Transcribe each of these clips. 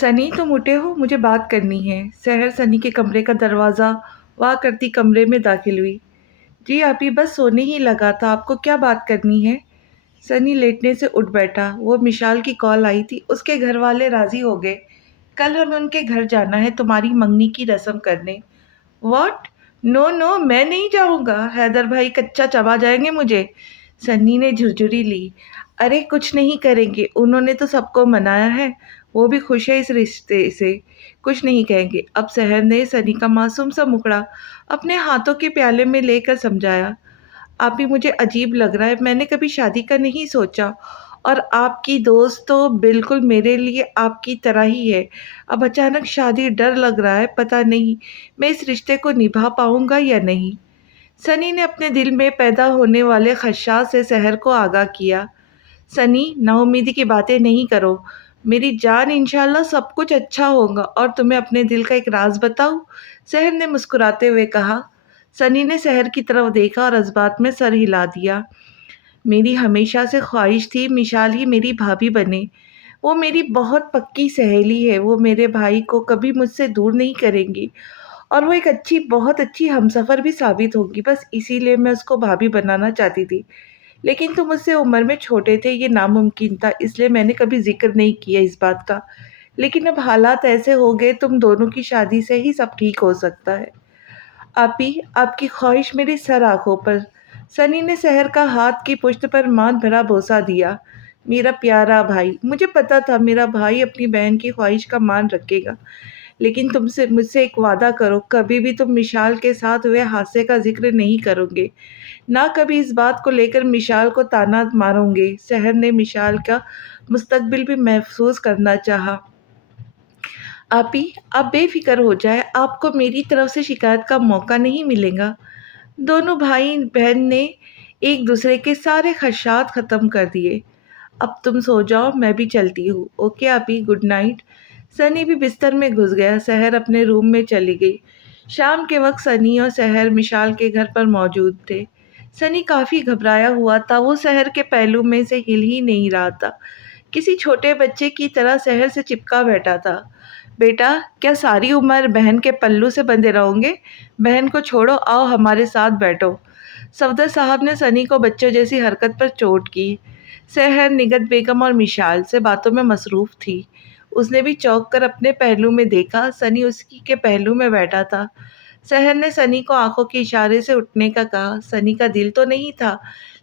सनी तुम उठे हो, मुझे बात करनी है। सहर सनी के कमरे का दरवाज़ा वाह करती कमरे में दाखिल हुई। जी अभी बस सोने ही लगा था, आपको क्या बात करनी है? सनी लेटने से उठ बैठा। वो मिशाल की कॉल आई थी, उसके घर वाले राज़ी हो गए। कल हमें उनके घर जाना है तुम्हारी मंगनी की रस्म करने। व्हाट? नो नो, मैं नहीं जाऊंगा, हैदर भाई कच्चा चबा जाएंगे मुझे। सन्नी ने झुरझुरी ली। अरे कुछ नहीं करेंगे, उन्होंने तो सबको मनाया है। वो भी खुश है इस रिश्ते से। कुछ नहीं कहेंगे। अब सहर ने सनी का मासूम सा मुखड़ा अपने हाथों के प्याले में लेकर समझाया। आप ही मुझे अजीब लग रहा है, मैंने कभी शादी का नहीं सोचा। और आपकी दोस्त तो बिल्कुल मेरे लिए आपकी तरह ही है। अब अचानक शादी, डर लग रहा है, पता नहीं मैं इस रिश्ते को निभा पाऊंगा या नहीं। सनी ने अपने दिल में पैदा होने वाले खदशात से सहर को आगाह किया। सनी, नाउम्मीदी की बातें नहीं करो। मेरी जान, इंशाल्लाह सब कुछ अच्छा होगा। और तुम्हें अपने दिल का एक राज बताऊं? सहर ने मुस्कुराते हुए कहा। सनी ने सहर की तरफ देखा और जज्बात में सर हिला दिया। मेरी हमेशा से ख्वाहिश थी मिशाल ही मेरी भाभी बने। वो मेरी बहुत पक्की सहेली है, वो मेरे भाई को कभी मुझसे दूर नहीं करेंगी। और वो एक अच्छी, बहुत अच्छी हमसफ़र भी साबित होगी। बस इसीलिए मैं उसको भाभी बनाना चाहती थी। लेकिन तुम मुझसे उम्र में छोटे थे, ये नामुमकिन था, इसलिए मैंने कभी ज़िक्र नहीं किया इस बात का। लेकिन अब हालात ऐसे हो गए, तुम दोनों की शादी से ही सब ठीक हो सकता है। आपी, आपकी ख्वाहिश मेरी सर आँखों पर। सनी ने सहर का हाथ की पुश्त पर मान भरा बोसा दिया। मेरा प्यारा भाई, मुझे पता था मेरा भाई अपनी बहन की ख्वाहिश का मान रखेगा। लेकिन तुमसे मुझसे एक वादा करो, कभी भी तुम मिशाल के साथ हुए हादसे का ज़िक्र नहीं करोगे। ना कभी इस बात को लेकर मिशाल को ताना मारोगे। शहर ने मिशाल का मुस्तकबिल भी महफूज करना चाहा। आपी, आप बेफिक्र हो जाए, आपको मेरी तरफ से शिकायत का मौका नहीं मिलेगा। दोनों भाई बहन ने एक दूसरे के सारे खदशात ख़त्म कर दिए। अब तुम सो जाओ, मैं भी चलती हूँ। ओके आपी, गुड नाइट। सनी भी बिस्तर में घुस गया। सहर अपने रूम में चली गई। शाम के वक्त सनी और सहर मिशाल के घर पर मौजूद थे। सनी काफ़ी घबराया हुआ था, वो सहर के पहलू में से हिल ही नहीं रहा था। किसी छोटे बच्चे की तरह सहर से चिपका बैठा था। बेटा, क्या सारी उम्र बहन के पल्लू से बंधे रहोगे? बहन को छोड़ो, आओ हमारे साथ बैठो। सफदर साहब ने सनी को बच्चों जैसी हरकत पर चोट की। सहर निगत बेगम और मिशाल से बातों में मसरूफ़ थी। उसने भी चौंक कर अपने पहलू में देखा, सनी उसकी के पहलू में बैठा था। सहर ने सनी को आंखों के इशारे से उठने का कहा। सनी का दिल तो नहीं था,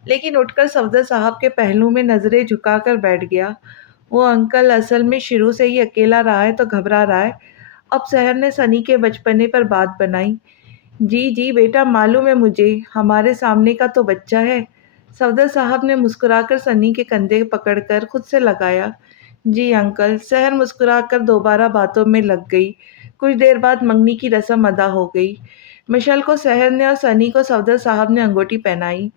लेकिन उठकर सफदर साहब के पहलू में नज़रें झुकाकर बैठ गया। वो अंकल असल में शुरू से ही अकेला रहा है तो घबरा रहा है। अब सहर ने सनी के बचपने पर बात बनाई। जी जी बेटा, मालूम है मुझे, हमारे सामने का तो बच्चा है। सफदर साहब ने मुस्कुराकर सनी के कंधे पकड़कर खुद से लगाया। जी अंकल। सहर मुस्कुराकर दोबारा बातों में लग गई। कुछ देर बाद मंगनी की रस्म अदा हो गई। मिशेल को सहर ने और सनी को सफदर साहब ने अंगूठी पहनाई।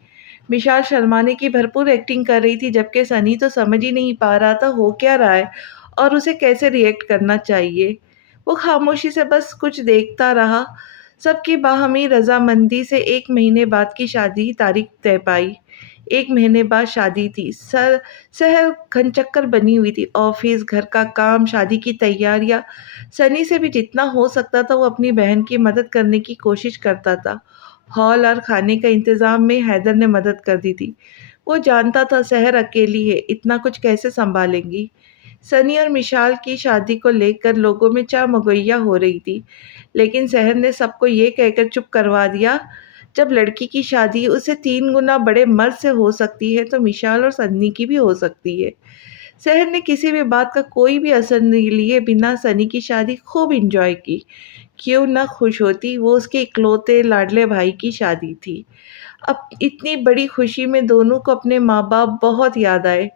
मिशाल शर्माने की भरपूर एक्टिंग कर रही थी, जबकि सनी तो समझ ही नहीं पा रहा था हो क्या रहा है और उसे कैसे रिएक्ट करना चाहिए। वो खामोशी से बस कुछ देखता रहा। सबकी बाहमी रजामंदी से 1 महीने बाद की शादी की तारीख तय पाई। 1 महीने बाद शादी थी। शहर घनचक्कर बनी हुई थी। ऑफिस, घर का काम, शादी की तैयारियां। सनी से भी जितना हो सकता था वो अपनी बहन की मदद करने की कोशिश करता था। हॉल और खाने का इंतज़ाम में हैदर ने मदद कर दी थी। वो जानता था शहर अकेली है, इतना कुछ कैसे सँभालेंगी। सनी और मिशाल की शादी को लेकर लोगों में चाह-मगोइयाँ हो रही थी, लेकिन शहर ने सबको ये कहकर चुप करवा दिया, जब लड़की की शादी उससे 3 गुना बड़े मर्द से हो सकती है, तो मिशाल और सन्नी की भी हो सकती है। शहर ने किसी भी बात का कोई भी असर नहीं लिए बिना सनी की शादी खूब एंजॉय की। क्यों ना खुश होती, वो उसके इकलौते लाडले भाई की शादी थी। अब इतनी बड़ी खुशी में दोनों को अपने माँ-बाप बहुत याद आए,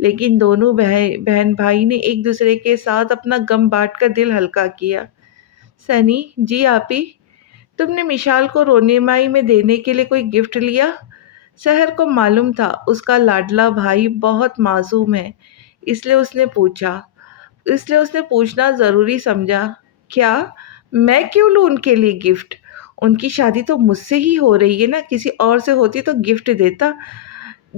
लेकिन दोनों बहन-भाई ने एक दूसरे के साथ अपना गम बाँटकर दिल हल्का किया। सनी, जी आपी, तुमने मिशाल को रोनेमाई में देने के लिए कोई गिफ्ट लिया? शहर को मालूम था उसका लाडला भाई बहुत मासूम है, इसलिए उसने पूछा। इसलिए उसने पूछना ज़रूरी समझा। क्या? मैं क्यों लूँ उनके लिए गिफ्ट? उनकी शादी तो मुझसे ही हो रही है ना, किसी और से होती तो गिफ्ट देता।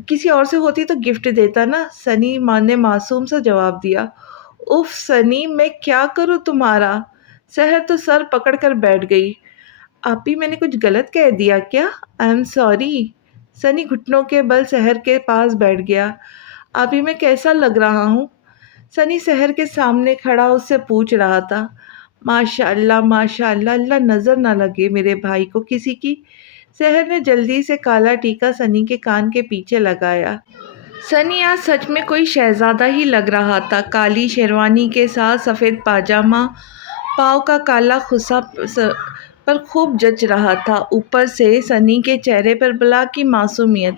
किसी और से होती तो गिफ्ट देता ना, सनी माँ ने मासूम सा जवाब दिया। उफ सनी, मैं क्या करूँ तुम्हारा? सहर तो सर पकड़ कर बैठ गई। आपी, मैंने कुछ गलत कह दिया क्या? I am sorry. सनी घुटनों के बल सहर के पास बैठ गया। आपी, मैं कैसा लग रहा हूँ? सनी शहर के सामने खड़ा उससे पूछ रहा था। माशाअल्लाह माशाअल्लाह, अल्लाह नज़र ना लगे मेरे भाई को किसी की। शहर ने जल्दी से काला टीका सनी के कान के पीछे लगाया। सनी आज सच में कोई शहजादा ही लग रहा था। काली शेरवानी के साथ सफ़ेद पाजामा, पाँव का काला खुसा पर खूब जच रहा था। ऊपर से सनी के चेहरे पर बला की मासूमियत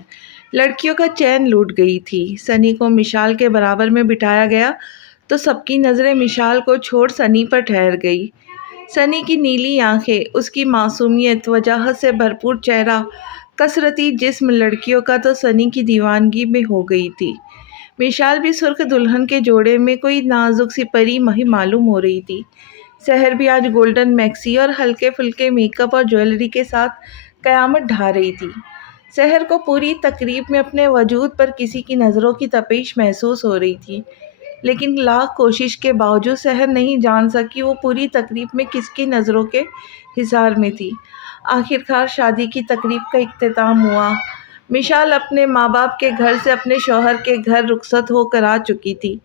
लड़कियों का चैन लूट गई थी। सनी को मिशाल के बराबर में बिठाया गया तो सबकी नज़रें मिशाल को छोड़ सनी पर ठहर गई। सनी की नीली आंखें, उसकी मासूमियत, वजाहत से भरपूर चेहरा, कसरती जिस्म, लड़कियों का तो सनी की दीवानगी में हो गई थी। मिशाल भी सुर्ख दुल्हन के जोड़े में कोई नाजुक सी परी मही मालूम हो रही थी। सहर भी आज गोल्डन मैक्सी और हल्के फुल्के मेकअप और ज्वेलरी के साथ कयामत ढा रही थी। सहर को पूरी तकरीब में अपने वजूद पर किसी की नज़रों की तपिश महसूस हो रही थी, लेकिन लाख कोशिश के बावजूद सहर नहीं जान सकी वो पूरी तकरीब में किसकी नज़रों के हिसार में थी। आखिरकार शादी की तकरीब का इख्तिताम हुआ। मिशाल अपने माँ बाप के घर से अपने शौहर के घर रुखसत होकर आ चुकी थी।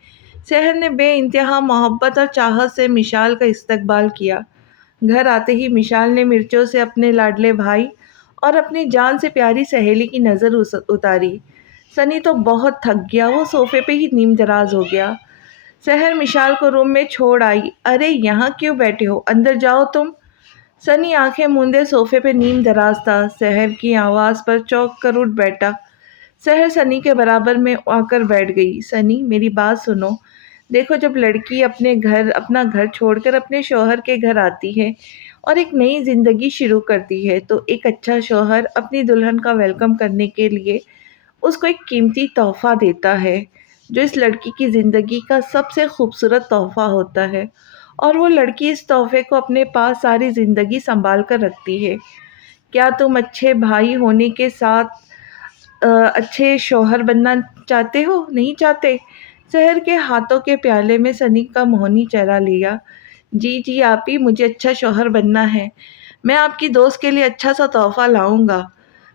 सहर ने बेइंतहा मोहब्बत और चाहत से मिशाल का इस्तकबाल किया। घर आते ही मिशाल ने मिर्चों से अपने लाडले भाई और अपनी जान से प्यारी सहेली की नज़र उतारी। सनी तो बहुत थक गया, वो सोफे पे ही नीम दराज हो गया। सहर मिशाल को रूम में छोड़ आई। अरे यहाँ क्यों बैठे हो, अंदर जाओ तुम। सनी आंखें मूंदे सोफे पे नीम दराज था। सहर की आवाज़ पर चौंक कर उठ बैठा। सहर सनी के बराबर में आकर बैठ गई। सनी, मेरी बात सुनो। देखो, जब लड़की अपना घर छोड़कर अपने शौहर के घर आती है और एक नई ज़िंदगी शुरू करती है, तो एक अच्छा शौहर अपनी दुल्हन का वेलकम करने के लिए उसको एक कीमती तोहफ़ा देता है, जो इस लड़की की ज़िंदगी का सबसे खूबसूरत तोहफ़ा होता है, और वो लड़की इस तोहफ़े को अपने पास सारी ज़िंदगी संभाल कर रखती है। क्या तुम अच्छे भाई होने के साथ अच्छे शौहर बनना चाहते हो? नहीं चाहते? सहर के हाथों के प्याले में सनी का मोहनी चेहरा लिया। जी जी आपी, मुझे अच्छा शौहर बनना है। मैं आपकी दोस्त के लिए अच्छा सा तोहफ़ा लाऊंगा।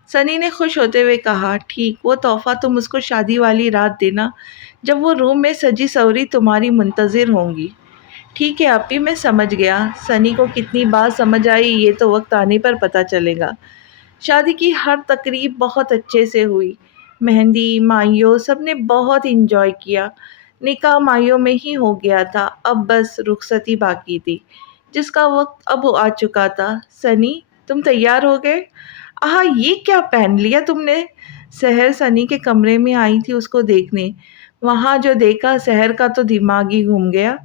सनी ने खुश होते हुए कहा। ठीक, वो तोहफ़ा तुम उसको शादी वाली रात देना, जब वो रूम में सजी सवरी तुम्हारी मुंतज़िर होंगी। ठीक है आपी, मैं समझ गया। सनी को कितनी बात समझ आई ये तो वक्त आने पर पता चलेगा। शादी की हर तकरीब बहुत अच्छे से हुई। मेहंदी, माइयों, सब ने बहुत इंजॉय किया। निकाह माइयों में ही हो गया था, अब बस रुखसती बाकी थी, जिसका वक्त अब आ चुका था। सनी, तुम तैयार हो गए? आहा, ये क्या पहन लिया तुमने? सहर सनी के कमरे में आई थी उसको देखने। वहाँ जो देखा, सहर का तो दिमाग ही घूम गया।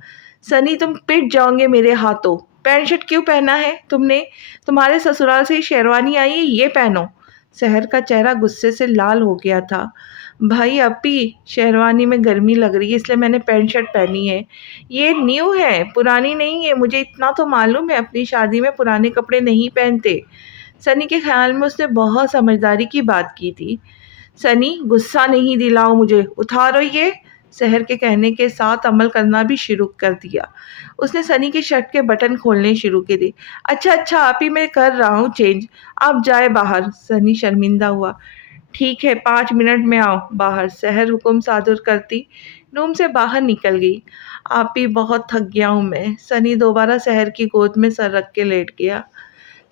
सनी, तुम पिट जाओगे मेरे हाथों। पैंट शर्ट क्यों पहना है तुमने? तुम्हारे ससुराल से ही शेरवानी आई है, ये पहनो। सहर का चेहरा गुस्से से लाल हो गया था। भाई अपी, शेरवानी में गर्मी लग रही है इसलिए मैंने पैंट शर्ट पहनी है। ये न्यू है, पुरानी नहीं है। मुझे इतना तो मालूम है, अपनी शादी में पुराने कपड़े नहीं पहनते। सनी के ख्याल में उसने बहुत समझदारी की बात की थी। सनी, गुस्सा नहीं दिलाओ मुझे, उतारो ये। सहर के कहने के साथ अमल करना भी शुरू कर दिया। उसने सनी के शर्ट के बटन खोलने शुरू किए थे। अच्छा अच्छा आप ही, मैं कर रहा हूँ चेंज, आप जाए बाहर। सनी शर्मिंदा हुआ। ठीक है, 5 मिनट में आओ बाहर। सहर हुक्म सादुर करती रूम से बाहर निकल गई। आप ही, बहुत थक गया हूँ मैं। सनी दोबारा सहर की गोद में सर रख के लेट गया।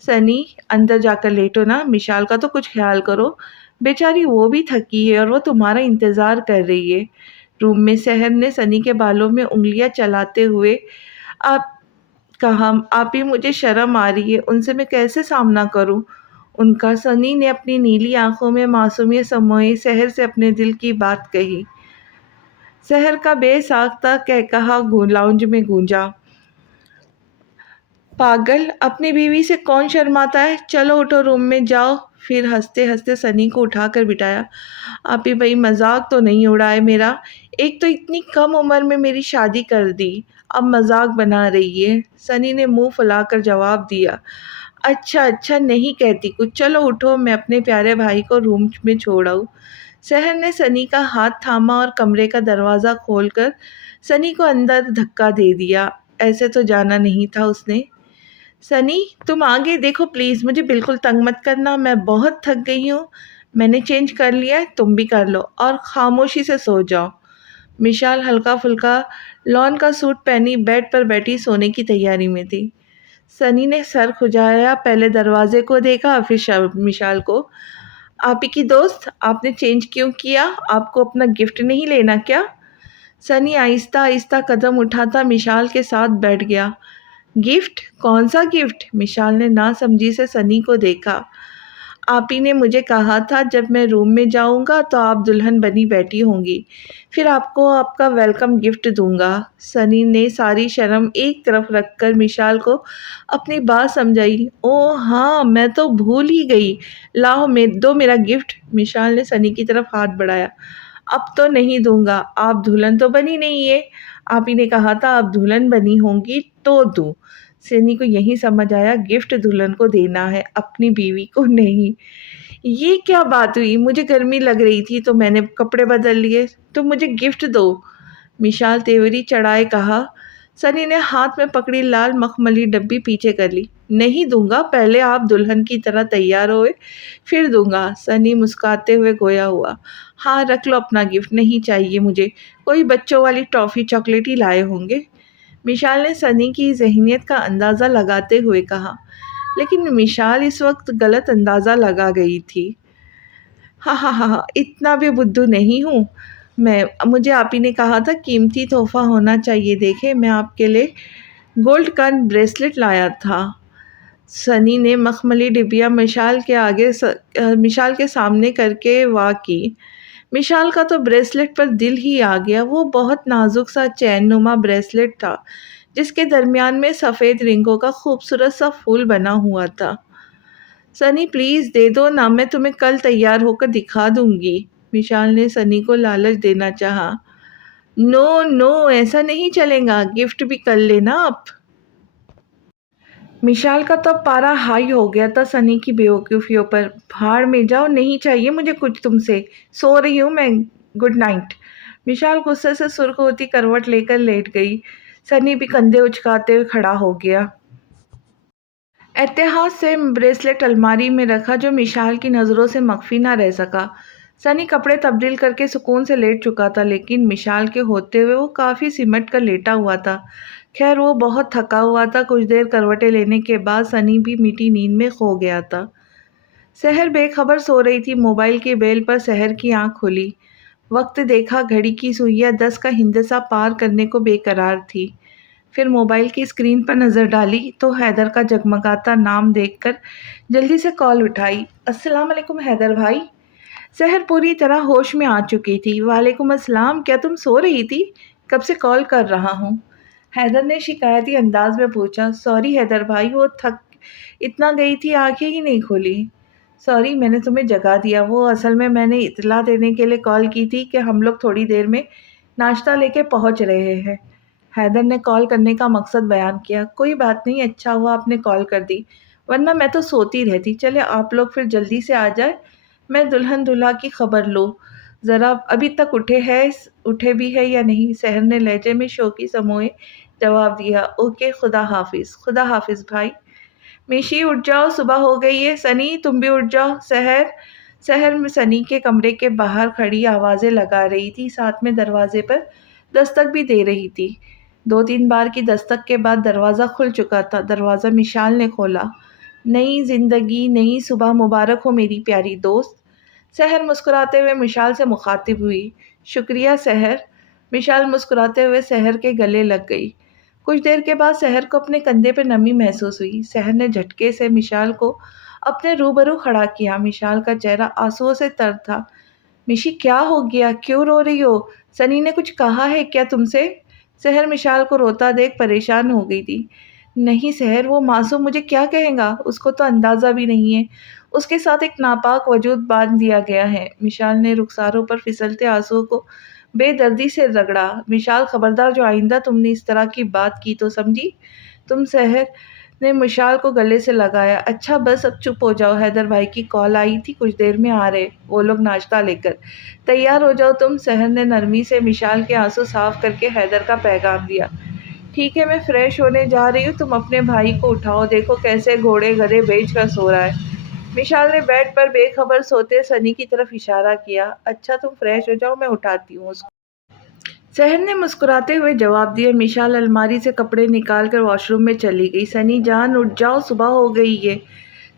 सनी, अंदर जाकर लेटो ना, मिशाल का तो कुछ ख्याल करो। बेचारी वो भी थकी है और वो तुम्हारा इंतज़ार कर रही है। रूम में सहर ने सनी के बालों में उंगलियां चलाते हुए आप कहा। आप ही, मुझे शर्म आ रही है, उनसे मैं कैसे सामना करूं उनका। सनी ने अपनी नीली आंखों में मासूमियत समोए सहर से अपने दिल की बात कही। सहर का बेसाख्ता कहकहा लाउंज में गूंजा। पागल, अपनी बीवी से कौन शर्माता है? चलो उठो, रूम में जाओ। फिर हंसते हंसते सनी को उठाकर बिठाया। आप ही भाई, मजाक तो नहीं उड़ाए मेरा। एक तो इतनी कम उम्र में मेरी शादी कर दी, अब मजाक बना रही है। सनी ने मुंह फुलाकर जवाब दिया। अच्छा अच्छा, नहीं कहती कुछ, चलो उठो, मैं अपने प्यारे भाई को रूम में छोड़ आऊँ। सहर ने सनी का हाथ थामा और कमरे का दरवाज़ा खोलकर सनी को अंदर धक्का दे दिया। ऐसे तो जाना नहीं था उसने। सनी, तुम आगे देखो प्लीज़, मुझे बिल्कुल तंग मत करना, मैं बहुत थक गई हूँ। मैंने चेंज कर लिया है, तुम भी कर लो और खामोशी से सो जाओ। मिशाल हल्का-फुल्का लॉन का सूट पहनी बेड पर बैठी सोने की तैयारी में थी। सनी ने सर खुजाया, पहले दरवाजे को देखा फिर मिशाल को। आप ही की दोस्त, आपने चेंज क्यों किया? आपको अपना गिफ्ट नहीं लेना क्या? सनी आहिस्ता-आहिस्ता कदम उठाता मिशाल के साथ बैठ गया। गिफ्ट? कौन सा गिफ्ट? मिशाल ने नासमझी से सनी को देखा। आप ही ने मुझे कहा था जब मैं रूम में जाऊँगा तो आप दुल्हन बनी बैठी होंगी। फिर आपको आपका वेलकम गिफ्ट दूँगा। सनी ने सारी शर्म एक तरफ रखकर मिशाल को अपनी बात समझाई। ओह हाँ, मैं तो भूल ही गई। लाओ दो मेरा गिफ्ट। मिशाल ने सनी की तरफ हाथ बढ़ाया। अब तो नहीं दूँगा, आप दुल्हन तो बनी नहीं है। आप ही ने कहा था आप दुल्हन बनी होंगी तो दूँ। सनी को यही समझ आया गिफ्ट दुल्हन को देना है, अपनी बीवी को नहीं। ये क्या बात हुई? मुझे गर्मी लग रही थी तो मैंने कपड़े बदल लिए। तुम मुझे गिफ्ट दो। विशाल तेवरी चढ़ाए कहा। सनी ने हाथ में पकड़ी लाल मखमली डब्बी पीछे कर ली। नहीं दूंगा, पहले आप दुल्हन की तरह तैयार होए, फिर दूंगा। सनी मुस्कुराते हुए गोया हुआ। हाँ, रख लो अपना गिफ्ट, नहीं चाहिए मुझे। कोई बच्चों वाली टॉफ़ी चॉकलेट ही लाए होंगे। विशाल ने सनी की ज़हनियत का अंदाज़ा लगाते हुए कहा। लेकिन मिशाल इस वक्त गलत अंदाज़ा लगा गई थी। हाँ, हाँ, हाँ, हाँ, इतना भी बुद्धू नहीं हूँ मैं। मुझे आप ही ने कहा था कीमती तोहफ़ा होना चाहिए। देखें, मैं आपके लिए गोल्ड का ब्रेसलेट लाया था। सनी ने मखमली डिबिया मिशाल के सामने करके वाह की। मिशाल का तो ब्रेसलेट पर दिल ही आ गया। वो बहुत नाजुक सा चैन नुमा ब्रेसलेट था, जिसके दरमियान में सफ़ेद रिंगों का खूबसूरत सा फूल बना हुआ था। सनी प्लीज़ दे दो ना, मैं तुम्हें कल तैयार होकर दिखा दूँगी। विशाल ने सनी को लालच देना चाहा। नो, नो ऐसा नहीं चलेगा, गिफ्ट भी कर लेना आप। विशाल का तब पारा हाई हो गया था सनी की बेवकूफ़ियों पर। भाड़ में जाओ, नहीं चाहिए मुझे कुछ तुमसे। सो रही हूँ मैं, गुड नाइट। विशाल गुस्से से सुर्ख होती करवट लेकर लेट गई। सनी भी कंधे उचकाते हुए खड़ा हो गया। एहतियात से ब्रेसलेट अलमारी में रखा जो मिशाल की नज़रों से मख्फी ना रह सका। सनी कपड़े तब्दील करके सुकून से लेट चुका था, लेकिन मिशाल के होते हुए वो काफ़ी सिमट कर लेटा हुआ था। खैर, वो बहुत थका हुआ था। कुछ देर करवटें लेने के बाद सनी भी मीठी नींद में खो गया था। सहर बेखबर सो रही थी। मोबाइल की बेल पर सहर की आंख खुली। वक्त देखा, घड़ी की सुइयां 10 का हिंदसा पार करने को बेकरार थी। फिर मोबाइल की स्क्रीन पर नज़र डाली तो हैदर का जगमगाता नाम देखकर जल्दी से कॉल उठाई। अस्सलाम वालेकुम हैदर भाई। सहर पूरी तरह होश में आ चुकी थी। वालेकुम अस्सलाम, क्या तुम सो रही थी? कब से कॉल कर रहा हूँ। हैदर ने शिकायती अंदाज में पूछा। सॉरी हैदर भाई, वो थक इतना गई थी आंखें ही नहीं खोली। सॉरी, मैंने तुम्हें जगा दिया। वो असल में मैंने इतला देने के लिए कॉल की थी कि हम लोग थोड़ी देर में नाश्ता लेके पहुंच रहे हैं। हैदर ने कॉल करने का मकसद बयान किया। कोई बात नहीं, अच्छा हुआ आपने कॉल कर दी, वरना मैं तो सोती रहती। चले आप लोग फिर जल्दी से आ जाए, मैं दुल्हन दूल्हा की खबर लो ज़रा। अभी तक उठे भी है या नहीं? सहर ने लहजे में शौकी समोए जवाब दिया। ओके, खुदा हाफिज़। खुदा हाफिज़ भाई। मिशी उठ जाओ, सुबह हो गई है। सनी तुम भी उठ जाओ। सहर में सनी के कमरे के बाहर खड़ी आवाज़ें लगा रही थी, साथ में दरवाजे पर दस्तक भी दे रही थी। 2-3 बार की दस्तक के बाद दरवाज़ा खुल चुका था। दरवाज़ा मिशाल ने खोला। नई ज़िंदगी, नई सुबह मुबारक हो मेरी प्यारी दोस्त। सहर मुस्कुराते हुए मिशाल से मुखातिब हुई। शुक्रिया सहर। मिशाल मुस्कुराते हुए सहर के गले लग गई। कुछ देर के बाद सहर को अपने कंधे पर नमी महसूस हुई। सहर ने झटके से मिशाल को अपने रूबरू खड़ा किया। मिशाल का चेहरा आंसुओं से तर था। मिशी, क्या हो गया? क्यों रो रही हो? सनी ने कुछ कहा है क्या तुमसे? सहर मिशाल को रोता देख परेशान हो गई थी। नहीं सहर, वो मासूम मुझे क्या कहेगा? उसको तो अंदाज़ा भी नहीं है। उसके साथ एक नापाक वजूद बांध दिया गया है। मिशाल ने रुखसारों पर फिसलते आंसुओं को बेदर्दी से रगड़ा। मिशाल खबरदार, जो आइंदा तुमने इस तरह की बात की तो समझी? तुम सहर ने मिशाल को गले से लगाया। अच्छा बस अब चुप हो जाओ, हैदर भाई की कॉल आई थी, कुछ देर में आ रहे वो लोग नाश्ता लेकर। तैयार हो जाओ तुम, सहर ने नरमी से मिशाल के आंसू साफ करके हैदर का पैगाम दिया। ठीक है, मैं फ्रेश होने जा रही हूँ, तुम अपने भाई को उठाओ, देखो कैसे घोड़े गधे बेच कर सो रहा है। मिशाल ने बेड पर बेखबर सोते सनी की तरफ इशारा किया। अच्छा तुम फ्रेश हो जाओ, मैं उठाती हूँ उसको। सहर ने मुस्कुराते हुए जवाब दिया। मिशाल अलमारी से कपड़े निकालकर वॉशरूम में चली गई। सनी जान उठ जाओ, सुबह हो गई है।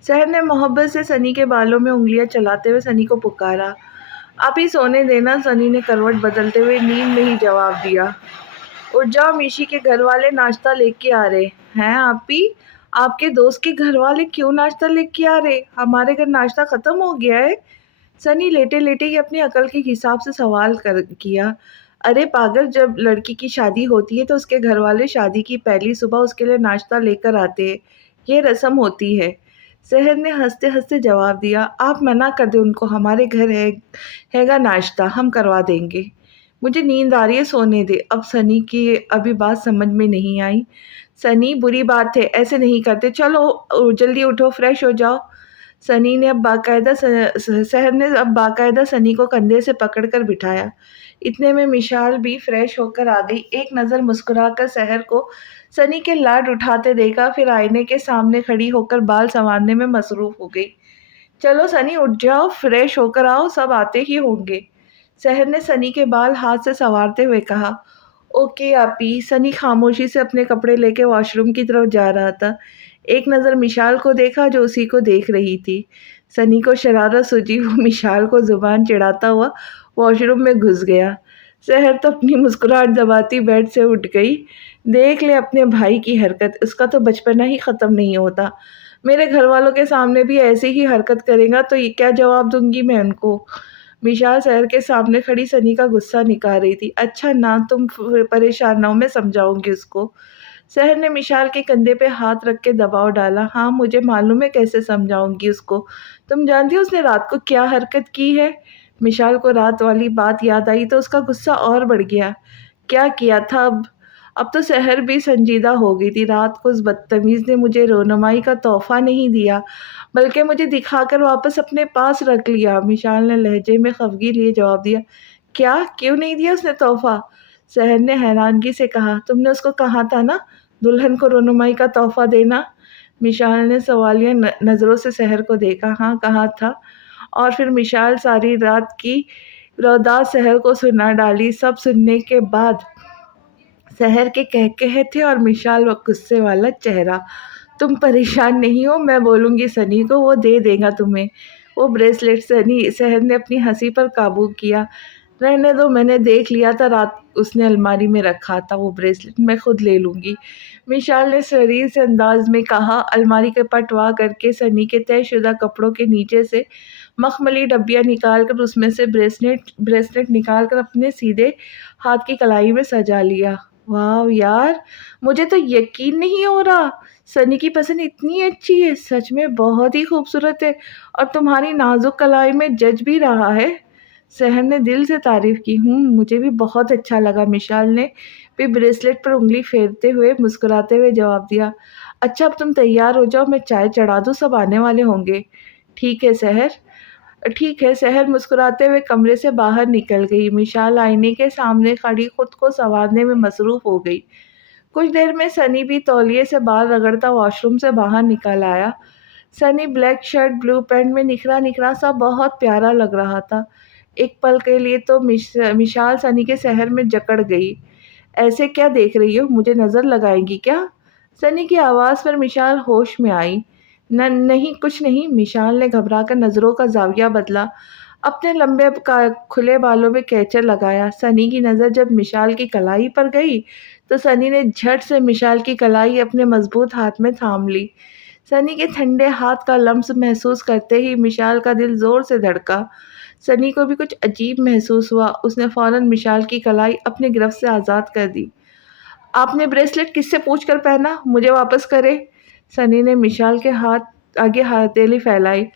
सहर ने मोहब्बत से सनी के बालों में उंगलियां चलाते हुए सनी को पुकारा। आप ही सोने देना, सनी ने करवट बदलते हुए नींद में ही जवाब दिया। उठ जाओ, मिशी के घर वाले नाश्ता लेके आ रहे हैं। आप ही, आपके दोस्त के घर वाले क्यों नाश्ता लेके आ रहे? हमारे घर नाश्ता खत्म हो गया है। सनी लेटे लेटे ही अपनी अकल के हिसाब से सवाल कर किया। अरे पागल, जब लड़की की शादी होती है तो उसके घर वाले शादी की पहली सुबह उसके लिए नाश्ता लेकर आते हैं, ये रस्म होती है। सहर ने हंसते हंसते जवाब दिया। आप मना कर दे उनको, हमारे घर हैगा नाश्ता, हम करवा देंगे। मुझे नींद आ रही है, सोने दे। अब सनी की अभी बात समझ में नहीं आई। सनी बुरी बात है, ऐसे नहीं करते, चलो जल्दी उठो, फ्रेश हो जाओ। सनी ने अब बाकायदा सहर ने अब बाकायदा सनी को कंधे से पकड़कर बिठाया। इतने में मिशाल भी फ्रेश होकर आ गई। एक नज़र मुस्कुराकर सहर को सनी के लाड उठाते देखा, फिर आईने के सामने खड़ी होकर बाल संवारने में मसरूफ हो गई। चलो सनी उठ जाओ, फ्रेश होकर आओ, सब आते ही होंगे। सहर ने सनी के बाल हाथ से संवारते हुए कहा। ओके आपी। सनी खामोशी से अपने कपड़े लेके वॉशरूम की तरफ जा रहा था। एक नज़र मिशाल को देखा जो उसी को देख रही थी। सनी को शरारत सूझी, वो मिशाल को जुबान चिढ़ाता हुआ वॉशरूम में घुस गया। सहर तो अपनी मुस्कुराहट दबाती बेड से उठ गई। देख ले अपने भाई की हरकत, उसका तो बचपना ही ख़त्म नहीं होता। मेरे घर वालों के सामने भी ऐसे ही हरकत करेगा तो ये क्या जवाब दूंगी मैं उनको? मिशाल सहर के सामने खड़ी सनी का गुस्सा निकाल रही थी। अच्छा ना, तुम परेशान ना हो, मैं समझाऊंगी उसको। सहर ने मिशाल के कंधे पे हाथ रख के दबाव डाला। हाँ मुझे मालूम है कैसे समझाऊंगी उसको। तुम जानती हो उसने रात को क्या हरकत की है? मिशाल को रात वाली बात याद आई तो उसका गुस्सा और बढ़ गया। क्या किया था अब तो सहर भी संजीदा हो गई थी। रात को उस बदतमीज़ ने मुझे रोनाई का तोहफ़ा नहीं दिया, बल्कि मुझे दिखाकर वापस अपने पास रख लिया। मिशाल ने लहजे में खफगी लिए जवाब दिया। क्या, क्यों नहीं दिया उसने तोहफ़ा? सहर ने हैरानगी से कहा। तुमने उसको कहा था ना दुल्हन को रोनाई का तोहफ़ा देना। मिशाल ने सवालिया नज़रों से सहर को देखा। हाँ कहा था। और फिर मिशाल सारी रात की रौदात सहर को सुना डाली। सब सुनने के बाद सहर के कहकहे थे और मिशाल व गुस्से वाला चेहरा। तुम परेशान नहीं हो, मैं बोलूँगी सनी को, वो दे देगा तुम्हें वो ब्रेसलेट। सनी सहर ने अपनी हंसी पर काबू किया। रहने दो, मैंने देख लिया था, रात उसने अलमारी में रखा था वो ब्रेसलेट, मैं खुद ले लूँगी। मिशाल ने शरीर से अंदाज में कहा। अलमारी के पटवा करके सनी के तयशुदा कपड़ों के नीचे से मखमली डब्बियाँ निकाल कर उसमें से ब्रेसलेट ब्रेसलेट निकाल कर अपने सीधे हाथ की कलाई में सजा लिया। वाह यार, मुझे तो यकीन नहीं हो रहा, सनी की पसंद इतनी अच्छी है, सच में बहुत ही खूबसूरत है, और तुम्हारी नाजुक कलाई में जज भी रहा है। सहर ने दिल से तारीफ की। मुझे भी बहुत अच्छा लगा। मिशाल ने भी ब्रेसलेट पर उंगली फेरते हुए मुस्कुराते हुए जवाब दिया। अच्छा अब तुम तैयार हो जाओ, मैं चाय चढ़ा दूँ, सब आने वाले होंगे। ठीक है सहर। ठीक है, सहर मुस्कुराते हुए कमरे से बाहर निकल गई। मिशाल आईने के सामने खड़ी खुद को संवारने में मसरूफ़ हो गई। कुछ देर में सनी भी तौलिए से बाल रगड़ता वॉशरूम से बाहर निकल आया। Sunny black shirt blue pant में निखरा निखरा सा बहुत प्यारा लग रहा था। एक पल के लिए तो मिशाल सनी के सहर में जकड़ गई। ऐसे क्या देख रही हो, मुझे नज़र लगाएंगी क्या? सनी की आवाज़ पर मिशाल होश में आई। नहीं कुछ नहीं। मिशाल ने घबराकर नज़रों का जाविया बदला। अपने लंबे खुले बालों में कैचर लगाया। सनी की नज़र जब मिशाल की कलाई पर गई तो सनी ने झट से मिशाल की कलाई अपने मजबूत हाथ में थाम ली। सनी के ठंडे हाथ का लम्स महसूस करते ही मिशाल का दिल ज़ोर से धड़का। सनी को भी कुछ अजीब महसूस हुआ। उसने फ़ौरन मिशाल की कलाई अपनी गिरफ्त से आज़ाद कर दी। आपने ब्रेसलेट किससे पूछ कर पहना? मुझे वापस करे। सनी ने मिशाल के हाथ आगे हथेली फैलाई।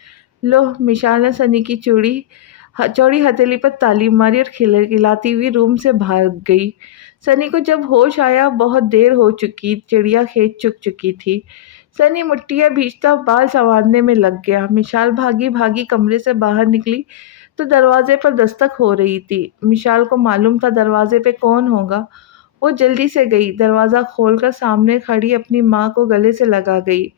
लो, मिशाल ने सनी की चौड़ी हथेली पर ताली मारी और खिलखिलाती हुई रूम से भाग गई। सनी को जब होश आया बहुत देर हो चुकी, चिड़िया खेत चुग चुकी थी। सनी मुट्ठियाँ भींचता बाल संवारने में लग गया। मिशाल भागी भागी कमरे से बाहर निकली तो दरवाजे पर दस्तक हो रही थी। मिशाल को मालूम था दरवाजे पे कौन होगा। वो जल्दी से गई, दरवाज़ा खोलकर सामने खड़ी अपनी माँ को गले से लगा गई।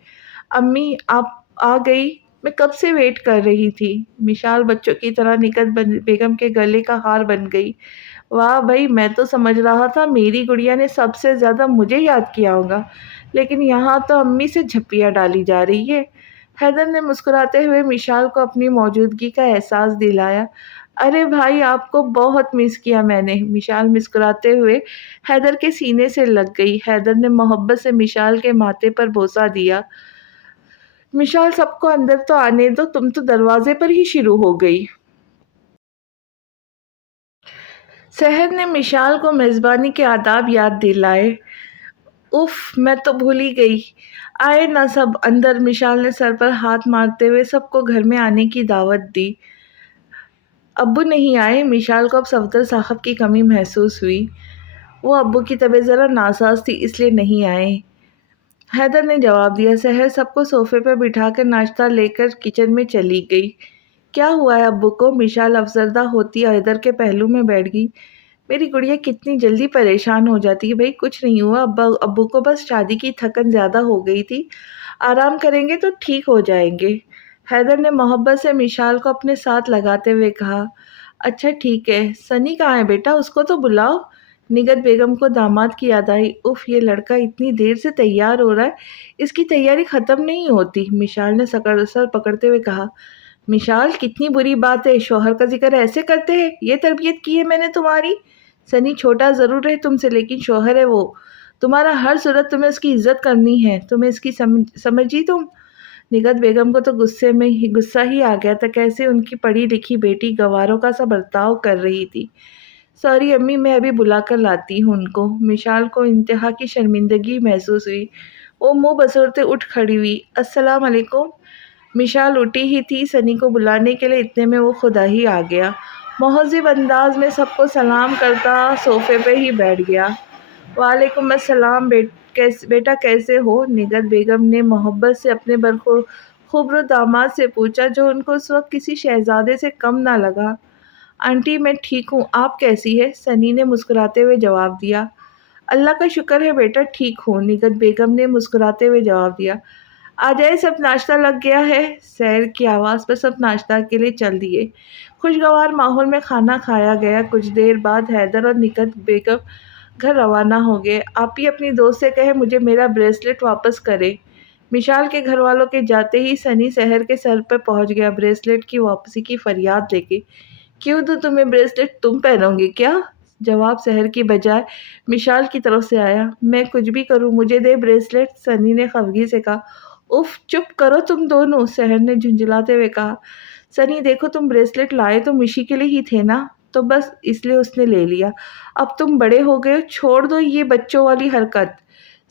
अम्मी आप आ गई, मैं कब से वेट कर रही थी। मिशाल बच्चों की तरह बेगम के गले का हार बन गई। वाह भई, मैं तो समझ रहा था मेरी गुड़िया ने सबसे ज़्यादा मुझे याद किया होगा, लेकिन यहाँ तो अम्मी से झप्पियाँ डाली जा रही है। हैदर ने मुस्कुराते हुए मिशाल को अपनी मौजूदगी का एहसास दिलाया। अरे भाई, आपको बहुत मिस किया मैंने। मिशाल मुस्कुराते हुए हैदर के सीने से लग गई। हैदर ने मोहब्बत से मिशाल के माथे पर बोसा दिया। मिशाल, सबको अंदर तो आने दो, तुम तो दरवाजे पर ही शुरू हो गई। सहर ने मिशाल को मेज़बानी के आदाब याद दिलाए। उफ़, मैं तो भूल ही गई। आए ना सब अंदर। मिशाल ने सर पर हाथ मारते हुए सबको घर में आने की दावत दी। अब्बू नहीं आए। मिशाल को अब सफदर साहब की कमी महसूस हुई। वो अब्बू की तबीयत ज़रा नासाज थी, इसलिए नहीं आए। हैदर ने जवाब दिया। सहर सबको सोफे पर बिठाकर नाश्ता लेकर किचन में चली गई। क्या हुआ है अब्बू को? मिशाल अफसरदा होती हैदर के पहलू में बैठ गई। मेरी गुड़िया कितनी जल्दी परेशान हो जाती है। भाई कुछ नहीं हुआ, अब्बा अब्बू को बस शादी की थकन ज़्यादा हो गई थी, आराम करेंगे तो ठीक हो जाएंगे। हैदर ने मोहब्बत से मिशाल को अपने साथ लगाते हुए कहा। अच्छा ठीक है, सनी कहाँ है बेटा, उसको तो बुलाओ। निगत बेगम को दामाद की याद आई। उफ, ये लड़का इतनी देर से तैयार हो रहा है, इसकी तैयारी ख़त्म नहीं होती। मिशाल ने सकड़ सर पकड़ते हुए कहा। मिशाल, कितनी बुरी बात है, शौहर का जिक्र ऐसे करते हैं? ये तरबियत की है मैंने तुम्हारी। सनी छोटा ज़रूर है तुमसे, लेकिन शौहर है वो। तुम्हारा हर सूरत तुम्हें उसकी इज्जत करनी है। तुम्हें इसकी समझी तुम? निगत बेगम को तो गुस्सा ही आ गया था। कैसे उनकी पढ़ी लिखी बेटी गवारों का सा बर्ताव कर रही थी। सॉरी अम्मी, मैं अभी बुला कर लाती हूँ उनको। मिशाल को इंतहा की शर्मिंदगी महसूस हुई। वो मुंह बसोरते उठ खड़ी हुई। अस्सलाम वालेकुम। मिशाल उठी ही थी सनी को बुलाने के लिए, इतने में वो खुदा ही आ गया। मोहज़्ज़िब अंदाज में सबको सलाम करता सोफ़े पे ही बैठ गया। वालेकुम अस्सलाम बेटा कैसे हो? निगत बेगम ने मोहब्बत से अपने खूबरू दामाद से पूछा, जो उनको उस वक्त किसी शहजादे से कम ना लगा। आंटी मैं ठीक हूँ, आप कैसी है? सनी ने मुस्कुराते हुए जवाब दिया। अल्लाह का शुक्र है बेटा, ठीक हूँ। निगत बेगम ने मुस्कुराते हुए जवाब दिया। आ जाए सब, नाश्ता लग गया है। सैर की आवाज़ पर सब नाश्ता के लिए चल दिए। खुशगवार माहौल में खाना खाया गया। कुछ देर बाद हैदर और निगत बेगम घर रवाना हो गए। आप ही अपनी दोस्त से कहे मुझे मेरा ब्रेसलेट वापस करे। मिशाल के घर वालों के जाते ही सनी सहर के सर पर पहुंच गया, ब्रेसलेट की वापसी की फरियाद लेके। क्यों दूँ तुम्हें ब्रेसलेट, तुम पहनोगे क्या? जवाब सहर की बजाय मिशाल की तरफ से आया। मैं कुछ भी करूँ, मुझे दे ब्रेसलेट, सनी ने खफगी से कहा। उफ, चुप करो तुम दोनों, सहर ने झुंझलाते हुए कहा। सनी देखो, तुम ब्रेसलेट लाए तो मिशी के लिए ही थे ना, तो बस इसलिए उसने ले लिया। अब तुम बड़े हो गए, छोड़ दो ये बच्चों वाली हरकत।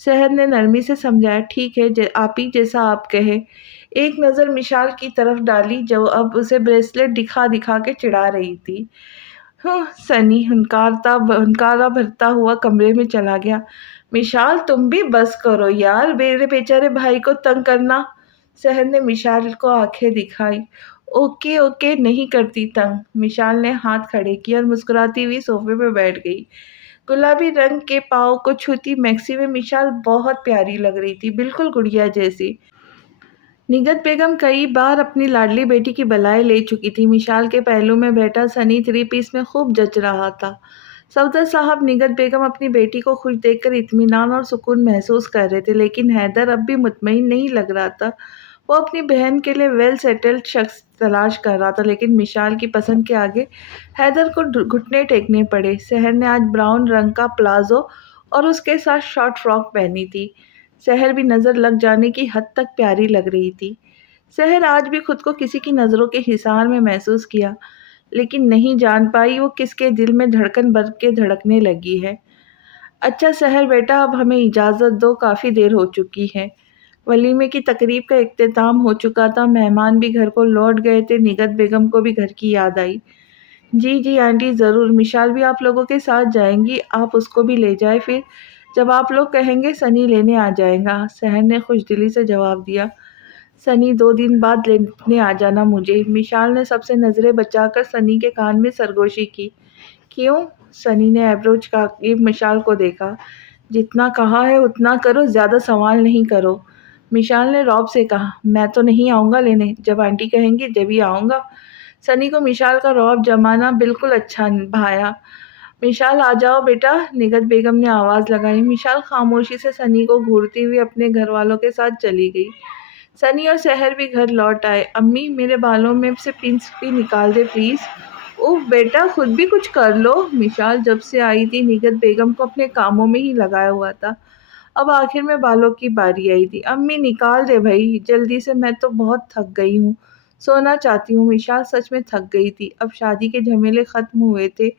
सहर ने नरमी से समझाया। ठीक है, आप ही जैसा आप कहे। एक नज़र मिशाल की तरफ डाली, जो अब उसे ब्रेसलेट दिखा दिखा के चिढ़ा रही थी। सनी हुनकारा भरता हुआ कमरे में चला गया। मिशाल, तुम भी बस करो यार, मेरे बेचारे भाई को तंग करना। सहर ने मिशाल को आंखें दिखाई। ओके ओके, नहीं करती तंग। मिशाल ने हाथ खड़े किए और मुस्कुराती हुई सोफे पर बैठ गई। गुलाबी रंग के पाँव को छूती मैक्सी में मिशाल बहुत प्यारी लग रही थी, बिल्कुल गुड़िया जैसी। निगत बेगम कई बार अपनी लाडली बेटी की बलाएं ले चुकी थी। मिशाल के पहलू में बैठा सनी थ्री पीस में खूब जच रहा था। सफदर साहब निगत बेगम अपनी बेटी को खुश देखकर इत्मीनान और सुकून महसूस कर रहे थे, लेकिन हैदर अब भी मुतमईन नहीं लग रहा था। वो अपनी बहन के लिए वेल सेटल्ड शख्स तलाश कर रहा था, लेकिन मिशाल की पसंद के आगे हैदर को घुटने टेकने पड़े। सहर ने आज ब्राउन रंग का प्लाजो और उसके साथ शॉर्ट फ्रॉक पहनी थी। सहर भी नज़र लग जाने की हद तक प्यारी लग रही थी। सहर आज भी खुद को किसी की नज़रों के हिसार में महसूस किया, लेकिन नहीं जान पाई वो किसके दिल में धड़कन भर के धड़कने लगी है। अच्छा सहर बेटा, अब हमें इजाज़त दो, काफ़ी देर हो चुकी है। वलीमे की तकरीब का इख्तिताम हो चुका था, मेहमान भी घर को लौट गए थे। निगत बेगम को भी घर की याद आई। जी, जी आंटी ज़रूर, मिशाल भी आप लोगों के साथ जाएँगी, आप उसको भी ले जाएँ फिर। जब आप लोग कहेंगे सनी लेने आ जाएगा, सहर ने खुशदिली से जवाब दिया। सनी 2 दिन बाद लेने आ जाना मुझे। मिशाल ने सबसे नज़रें बचाकर सनी के कान में सरगोशी की। क्यों? सनी ने एब्रोच का के मिशाल को देखा। जितना कहा है उतना करो, ज़्यादा सवाल नहीं करो। मिशाल ने रौब से कहा, मैं तो नहीं आऊँगा लेने, जब आंटी कहेंगी जभी आऊँगा। सनी को मिशाल का रौब जमाना बिल्कुल अच्छा भाया। मिशाल आ जाओ बेटा, निगत बेगम ने आवाज़ लगाई। मिशाल खामोशी से सनी को घूरती हुई अपने घर वालों के साथ चली गई। सनी और सहर भी घर लौट आए। अम्मी मेरे बालों में से पिंस भी निकाल दे प्लीज़। उफ बेटा, खुद भी कुछ कर लो। मिशाल जब से आई थी निगत बेगम को अपने कामों में ही लगाया हुआ था। अब आखिर में बालों की बारी आई थी। अम्मी निकाल दे भई जल्दी से, मैं तो बहुत थक गई हूँ, सोना चाहती हूँ। मिशाल सच में थक गई थी। अब शादी के झमेले खत्म हुए थे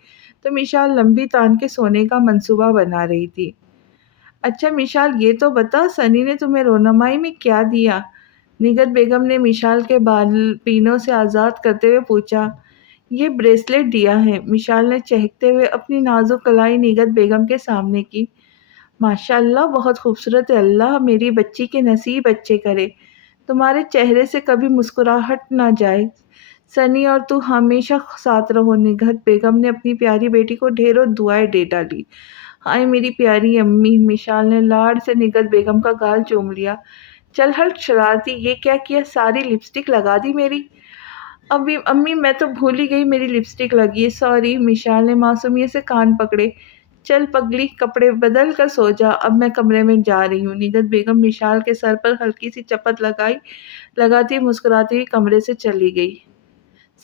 तो मिशाल लंबी तान के सोने का मंसूबा बना रही थी। अच्छा मिशाल, ये तो बता, सनी ने तुम्हें रोनामाई में क्या दिया? निगत बेगम ने मिशाल के बाल पीनों से आज़ाद करते हुए पूछा। ये ब्रेसलेट दिया है। मिशाल ने चहकते हुए अपनी नाजुक कलाई निगत बेगम के सामने की। माशाअल्लाह, बहुत खूबसूरत है। अल्लाह मेरी बच्ची के नसीब अच्छे करे, तुम्हारे चेहरे से कभी मुस्कुराहट ना जाए। सनी और तू हमेशा साथ रहो। निगत बेगम ने अपनी प्यारी बेटी को ढेरों दुआएं दे डाली। हाय मेरी प्यारी अम्मी। मिशाल ने लाड से निगत बेगम का गाल चूम लिया। चल हट शरारती, ये क्या किया, सारी लिपस्टिक लगा दी मेरी। अभी अम्मी मैं तो भूल ही गई मेरी लिपस्टिक लगी है, सॉरी। मिशाल ने मासूमियत से कान पकड़े। चल पगली, कपड़े बदल कर सो जा, अब मैं कमरे में जा रही हूँ। निगत बेगम मिशाल के सर पर हल्की सी चपत लगाती मुस्कुराती हुई कमरे से चली गई।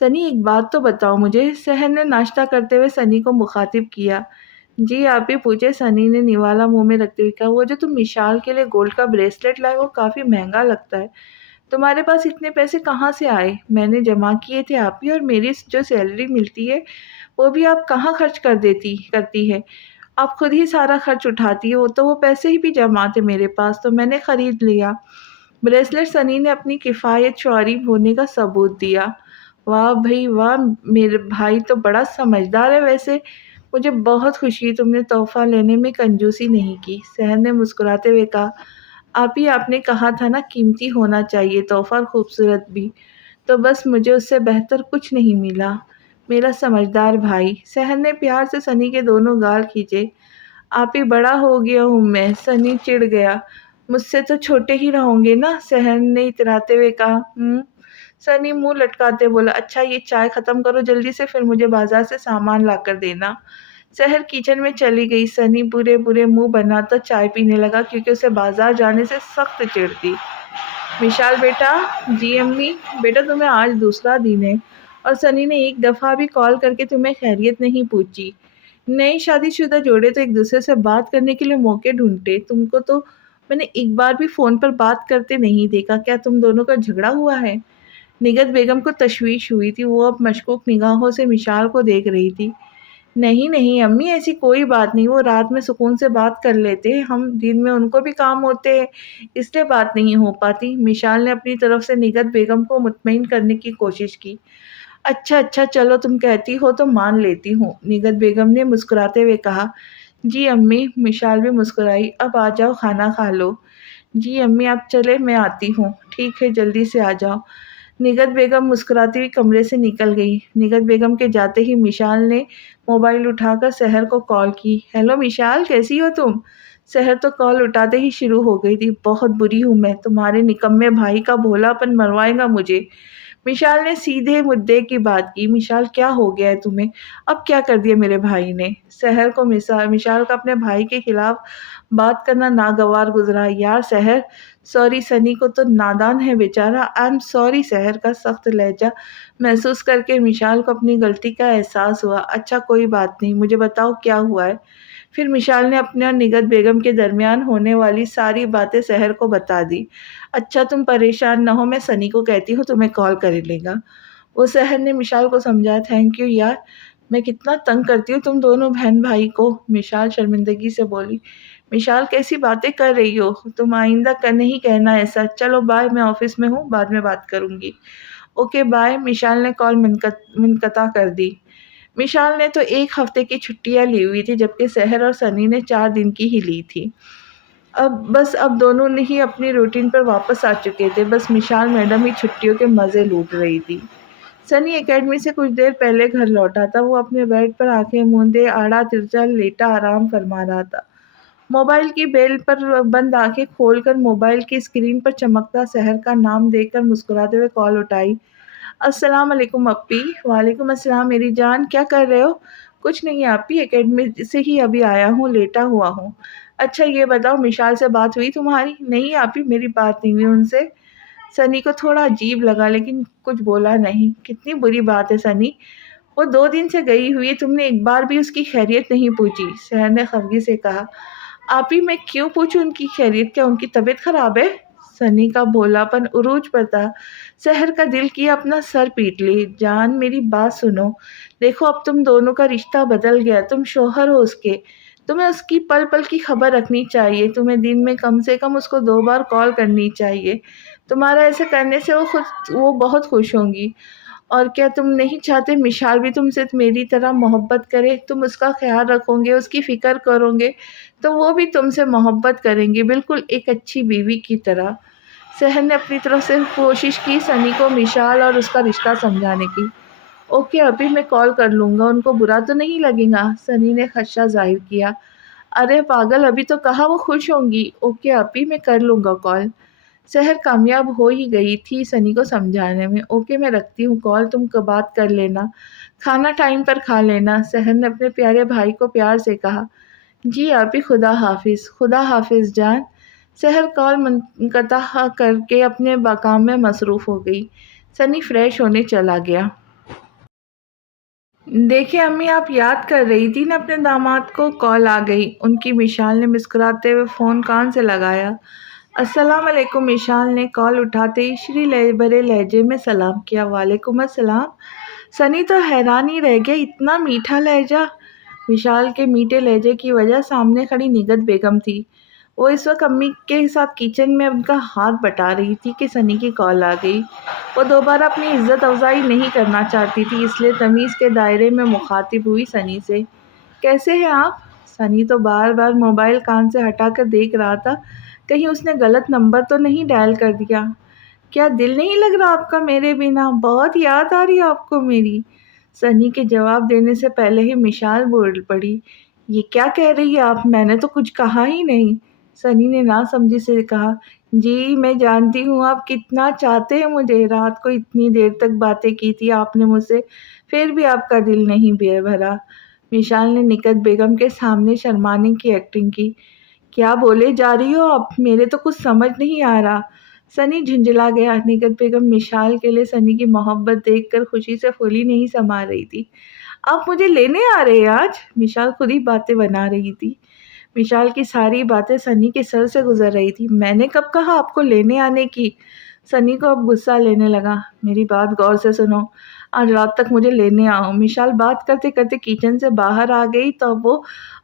सनी एक बात तो बताओ मुझे, सहर ने नाश्ता करते हुए सनी को मुखातिब किया। जी आप ही पूछे, सनी ने निवाला मुंह में रखते हुए कहा। वो जो तुम मिशाल के लिए गोल्ड का ब्रेसलेट लाए वो काफ़ी महंगा लगता है। तुम्हारे पास इतने पैसे कहाँ से आए? मैंने जमा किए थे आप ही, और मेरी जो सैलरी मिलती है वो भी आप कहाँ खर्च करती है। आप खुद ही सारा खर्च उठाती हो, तो वो पैसे ही भी जमा थे मेरे पास तो मैंने खरीद लिया। ब्रेसलेट सनी ने अपनी किफ़ायत शौरी होने का सबूत दिया। वाह भई वाह! मेरे भाई तो बड़ा समझदार है वैसे। मुझे बहुत खुशी हुई तुमने तोहफ़ा लेने में कंजूसी नहीं की। सहर ने मुस्कुराते हुए कहा, आप ही आपने कहा था ना कीमती होना चाहिए तोहफ़ा और खूबसूरत भी। तो बस मुझे उससे बेहतर कुछ नहीं मिला। मेरा समझदार भाई। सहर ने प्यार से सनी के दोनों गाल खींचे। आप ही बड़ा हो गया हूँ मैं। सनी चिढ़ गया। मुझसे तो छोटे ही रहोगे ना? सहर ने इतराते हुए कहा। सनी मुंह लटकाते बोला, अच्छा ये चाय खत्म करो जल्दी से, फिर मुझे बाजार से सामान ला कर देना। सहर किचन में चली गई। सनी बुरे बुरे मुंह बनाता चाय पीने लगा क्योंकि उसे बाजार जाने से सख्त चिढ़ थी। विशाल बेटा। जी अम्मी। बेटा तुम्हें आज दूसरा दिन है और सनी ने एक दफ़ा भी कॉल करके तुम्हें खैरियत नहीं पूछी। नए शादीशुदा जोड़े तो एक दूसरे से बात करने के लिए मौके ढूंढते, तुमको तो मैंने एक बार भी फ़ोन पर बात करते नहीं देखा। क्या तुम दोनों का झगड़ा हुआ है? निगत बेगम को तशवीश हुई थी। वो अब मशकूक निगाहों से मिशाल को देख रही थी। नहीं, नहीं अम्मी, ऐसी कोई बात नहीं, वो रात में सुकून से बात कर लेते हैं, हम दिन में उनको भी काम होते हैं, इसलिए बात नहीं हो पाती। मिशाल ने अपनी तरफ से निगत बेगम को मुत्मईन करने की कोशिश की। अच्छा, अच्छा चलो तुम कहती हो तो मान लेती हूँ, निगत बेगम ने मुस्कुराते हुए कहा। जी अम्मी। मिशाल भी मुस्कुराई। अब आ जाओ खाना खा लो। जी अम्मी आप चले, मैं आती हूँ। ठीक है जल्दी से आ जाओ। निगत बेगम मुस्कुराती हुई कमरे से निकल गई। निगत बेगम के जाते ही मिशाल ने मोबाइल उठाकर सहर को कॉल की। हेलो मिशाल, कैसी हो तुम? सहर तो कॉल उठाते ही शुरू हो गई थी। बहुत बुरी हूँ मैं, तुम्हारे निकम्मे भाई का भोलापन मरवाएगा मुझे। मिशाल ने सीधे मुद्दे की बात की। मिशाल क्या हो गया है तुम्हें? अब क्या कर दिया मेरे भाई ने? सहर को मिशाल का अपने भाई के खिलाफ बात करना नागवार गुजरा। यार सहर, सॉरी, सनी को तो नादान है बेचारा। I am sorry. सहर का सख्त लहजा महसूस करके मिशाल को अपनी गलती का एहसास हुआ। अच्छा कोई बात नहीं, मुझे बताओ क्या हुआ है। फिर मिशाल ने अपने और निगत बेगम के दरमियान होने वाली सारी बातें सहर को बता दी। अच्छा तुम परेशान न हो, मैं सनी को कहती हूँ तुम्हें कॉल कर लेगा। वो सहर ने मिशाल को समझाया। थैंक यू यार, मैं कितना तंग करती हूँ तुम दोनों बहन भाई को। मिशाल शर्मिंदगी से बोली। मिशाल कैसी बातें कर रही हो तुम, आइंदा कर नहीं कहना ऐसा। चलो बाय, मैं ऑफिस में हूँ, बाद में बात करूँगी। Okay bye. मिशाल ने कॉल मुनक़ता कर दी। मिशाल ने तो 1 हफ्ते की छुट्टियाँ ली हुई थी, जबकि सहर और सनी ने 4 दिन की ही ली थी। अब दोनों ने ही अपनी रूटीन पर वापस आ चुके थे, बस मिशाल मैडम ही छुट्टियों के मज़े लूट रही थी। सनी एकेडमी से कुछ देर पहले घर लौटा था। वो अपने बेड पर आंखें मूंदे आड़ा-तिरछा लेटा आराम फरमा रहा था। मोबाइल की बेल पर बंद आंखें खोलकर मोबाइल की स्क्रीन पर चमकता शहर का नाम देखकर मुस्कुराते हुए कॉल उठाई। अस्सलाम वालेकुम अप्पी। वालेकुम अस्सलाम मेरी जान, क्या कर रहे हो? कुछ नहीं अप्पी, एकेडमी से ही अभी आया हूँ, लेटा हुआ हूँ। अच्छा ये बताओ, मिशाल से बात हुई तुम्हारी? नहीं अप्पी, मेरी बात नहीं हुई उनसे। सनी को थोड़ा अजीब लगा लेकिन कुछ बोला नहीं। कितनी बुरी बात है सनी, वो 2 दिन से गई हुई है, तुमने एक बार भी उसकी खैरियत नहीं पूछी। शहर ने खफगी से कहा। आपी मैं क्यों पूछूं उनकी खैरियत, क्या उनकी तबीयत खराब है? सनी का भोलापन उरूज पर था। शहर का दिल किया अपना सर पीट ली। जान मेरी बात सुनो, देखो अब तुम दोनों का रिश्ता बदल गया, तुम शोहर हो उसके। तुम्हें उसकी पल पल की खबर रखनी चाहिए, तुम्हें दिन में कम से कम उसको 2 बार कॉल करनी चाहिए। तुम्हारा ऐसे करने से वो बहुत खुश होंगी। और क्या तुम नहीं चाहते मिशाल भी तुमसे मेरी तरह मोहब्बत करे? तुम उसका ख़्याल रखोगे, उसकी फ़िक्र करोगे, तो वो भी तुमसे मोहब्बत करेंगी, बिल्कुल एक अच्छी बीवी की तरह। सहर ने अपनी तरफ से कोशिश की सनी को मिशाल और उसका रिश्ता समझाने की। ओके अभी मैं कॉल कर लूँगा, उनको बुरा तो नहीं लगेगा? सनी ने खदशा ज़ाहिर किया। अरे पागल, अभी तो कहा वो खुश होंगी। ओके अभी मैं कर लूँगा कॉल। शहर कामयाब हो ही गई थी सनी को समझाने में। ओके मैं रखती हूँ कॉल, तुम बात कर लेना, खाना टाइम पर खा लेना। शहर ने अपने प्यारे भाई को प्यार से कहा। जी आप ही, खुदा हाफिज़। खुदा हाफिज़ जान। शहर कॉल मुनक़ता करके अपने काम में मसरूफ़ हो गई। सनी फ्रेश होने चला गया। देखिए अम्मी, आप याद कर रही थी ना अपने दामाद को? कॉल आ गई उनकी। मिशाल ने मुस्कुराते हुए फ़ोन कान से लगाया। अस्सलाम वालेकुम। मिशाल ने कॉल उठाते ही श्री भरे लहजे में सलाम किया। वालेकुम अस्सलाम। सनी तो हैरान ही रह गया, इतना मीठा लहजा। विशाल के मीठे लहजे की वजह सामने खड़ी निगत बेगम थी। वो इस वक्त अम्मी के साथ किचन में उनका हाथ बटा रही थी कि सनी की कॉल आ गई। वो दोबारा अपनी इज्जत अफजाई नहीं करना चाहती थी, इसलिए तमीज़ के दायरे में मुखातिब हुई सनी से। कैसे हैं आप? सनी तो बार बार मोबाइल कान से हटाकर देख रहा था, कहीं उसने गलत नंबर तो नहीं डायल कर दिया। क्या दिल नहीं लग रहा आपका मेरे बिना? बहुत याद आ रही है आपको मेरी। सनी के जवाब देने से पहले ही मिशाल बोल पड़ी। ये क्या कह रही है आप? मैंने तो कुछ कहा ही नहीं। सनी ने नासमझी से कहा। जी मैं जानती हूँ आप कितना चाहते हैं मुझे। रात को इतनी देर तक बातें की थी आपने मुझसे, फिर भी आपका दिल नहीं भरा। मिशाल ने निकत बेगम के सामने शर्माने की एक्टिंग की। क्या बोले जा रही हो आप? मेरे तो कुछ समझ नहीं आ रहा। सनी झुंझला गया। निगत बेगम मिशाल के लिए सनी की मोहब्बत देखकर खुशी से फूली नहीं समा रही थी। आप मुझे लेने आ रहे हैं आज? मिशाल खुद ही बातें बना रही थी। मिशाल की सारी बातें सनी के सर से गुजर रही थी। मैंने कब कहा आपको लेने आने की? सनी को अब गुस्सा लेने लगा। मेरी बात गौर से सुनो, आज रात तक मुझे लेने आओ। मिशाल बात करते करते किचन से बाहर आ गई तो वो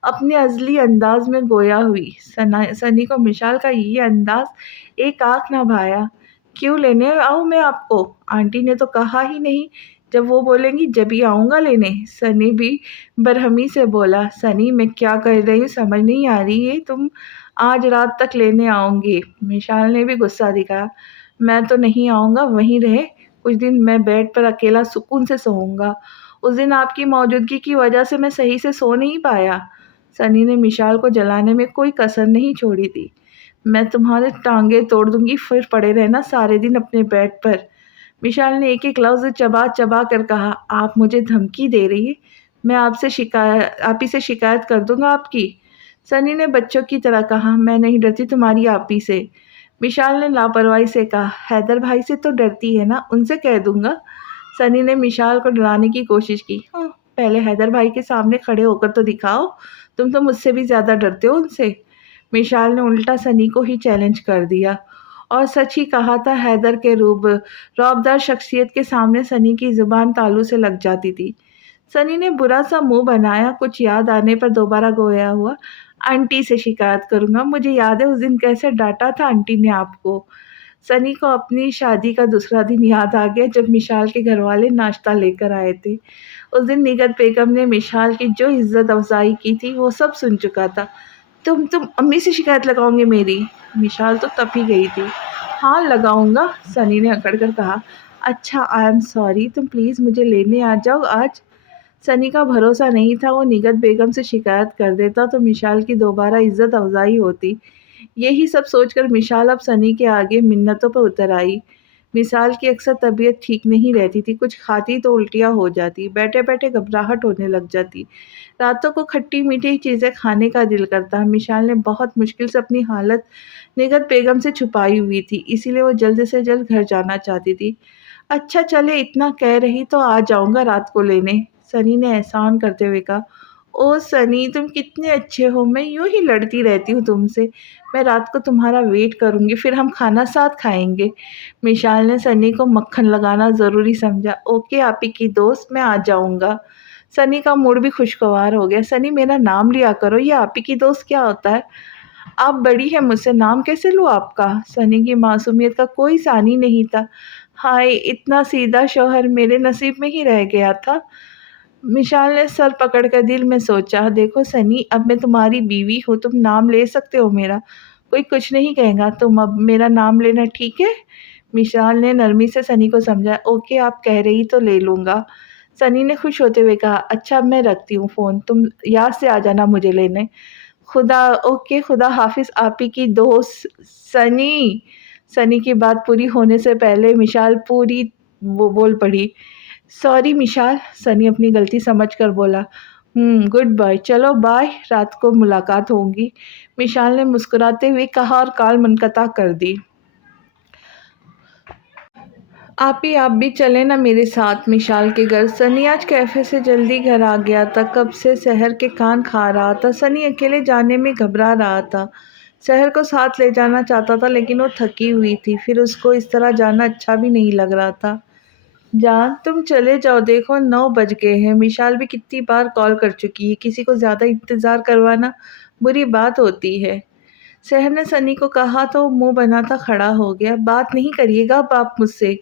अपने अज़ली अंदाज में गोया हुई। सनी को मिशाल का ये अंदाज एक आँख ना भाया। क्यों लेने आऊँ मैं आपको? आंटी ने तो कहा ही नहीं, जब वो बोलेंगी जभी आऊँगा लेने। सनी भी बरहमी से बोला। सनी मैं क्या कर रही हूँ समझ नहीं आ रही है, तुम आज रात तक लेने आओगे? मिशाल ने भी गुस्सा दिखाया। मैं तो नहीं आऊँगा, वहीं रहे कुछ दिन, मैं बेड पर अकेला सुकून से सोऊंगा। उस दिन आपकी मौजूदगी की वजह से मैं सही से सो नहीं पाया। सनी ने मिशाल को जलाने में कोई कसर नहीं छोड़ी थी। मैं तुम्हारे टांगे तोड़ दूंगी, फिर पड़े रहना सारे दिन अपने बेड पर। विशाल ने एक-एक लफ्ज़ चबा-चबा कर कहा। आप मुझे धमकी दे रही हैं? मैं आप ही से शिकायत कर दूँगा आपकी। सनी ने बच्चों की तरह कहा। मैं नहीं डरती तुम्हारी आप ही से। विशाल ने लापरवाही से कहा। हैदर भाई से तो डरती है ना, उनसे कह दूँगा। सनी ने मिशाल को डराने की कोशिश की। पहले हैदर भाई के सामने खड़े होकर तो दिखाओ, तुम तो मुझसे भी ज़्यादा डरते हो उनसे। मिशाल ने उल्टा सनी को ही चैलेंज कर दिया। और सच ही कहा था, हैदर के रौबदार शख्सियत के सामने सनी की ज़ुबान तालू से लग जाती थी। सनी ने बुरा सा मुँह बनाया, कुछ याद आने पर दोबारा गोया हुआ। आंटी से शिकायत करूँगा, मुझे याद है उस दिन कैसे डाँटा था आंटी ने आपको। सनी को अपनी शादी का दूसरा दिन याद आ गया जब मिशाल के घर वाले नाश्ता लेकर आए थे। उस दिन निगत बेगम ने मिशाल की जो इज्जत अफजाई की थी वो सब सुन चुका था। तुम अम्मी से शिकायत लगाओगे मेरी? मिशाल तो तप ही गई थी। हाँ लगाऊंगा, सनी ने अकड़ कर कहा। अच्छा आई एम सॉरी, तुम प्लीज़ मुझे लेने आ जाओ आज। सनी का भरोसा नहीं था वो निगत बेगम से शिकायत कर देता तो मिशाल की दोबारा इज्जत अफजाई होती। यही सब सोचकर मिशाल अब सनी के आगे मिन्नतों पर उतर आई। मिसाल की अक्सर तबीयत ठीक नहीं रहती थी, कुछ खाती तो उल्टियाँ हो जाती, बैठे-बैठे घबराहट होने लग जाती। रातों को खट्टी-मीठी चीज़ें खाने का दिल करता। मिशाल ने बहुत मुश्किल से अपनी हालत निगत बेगम से छुपाई हुई थी, इसीलिए वो जल्द से जल्द घर जाना चाहती थी। अच्छा चले इतना कह रही तो आ जाऊँगा रात को लेने, सनी ने एहसान करते हुए कहा। ओह सनी तुम कितने अच्छे हो, मैं यूँ ही लड़ती रहती हूँ तुमसे। मैं रात को तुम्हारा वेट करूँगी, फिर हम खाना साथ खाएँगे। मिशाल ने सनी को मक्खन लगाना ज़रूरी समझा। ओके आपी की दोस्त, मैं आ जाऊँगा। सनी का मूड भी खुशगवार हो गया। सनी मेरा नाम लिया करो, ये आपी की दोस्त क्या होता है? आप बड़ी हैं मुझसे, नाम कैसे लूँ आपका? सनी की मासूमियत का कोई सानी नहीं था। हाय! इतना सीधा शौहर मेरे नसीब में ही रह गया था। मिशाल ने सर पकड़कर दिल में सोचा, देखो सनी अब मैं तुम्हारी बीवी हूँ, तुम नाम ले सकते हो मेरा। कोई कुछ नहीं कहेगा, तुम अब मेरा नाम लेना ठीक है? मिशाल ने नरमी से सनी को समझाया। ओके आप कह रही तो ले लूँगा। सनी ने खुश होते हुए कहा, अच्छा अब मैं रखती हूँ फ़ोन, तुम याद से आ जाना मुझे लेने। खुदा ओके खुदा हाफ़िज़ आपी की दोस्त सनी। सनी की बात पूरी होने से पहले मिशाल पूरी वो बोल पड़ी। सॉरी मिशाल, सनी अपनी गलती समझकर बोला। गुड बाय, चलो बाय, रात को मुलाकात होगी। मिशाल ने मुस्कुराते हुए कहा और कॉल मुनक़ता कर दी। आप भी चलें ना मेरे साथ मिशाल के घर। सनी आज कैफ़े से जल्दी घर आ गया था, कब से शहर के कान खा रहा था। सनी अकेले जाने में घबरा रहा था। शहर को साथ ले जाना चाहता था लेकिन वो थकी हुई थी, फिर उसको इस तरह जाना अच्छा भी नहीं लग रहा था। जान तुम चले जाओ, देखो 9 बज गए हैं। मिशाल भी कितनी बार कॉल कर चुकी है, किसी को ज़्यादा इंतज़ार करवाना बुरी बात होती है। शहर ने सनी को कहा तो मुंह बनाता खड़ा हो गया। बात नहीं करिएगा अब आप मुझसे।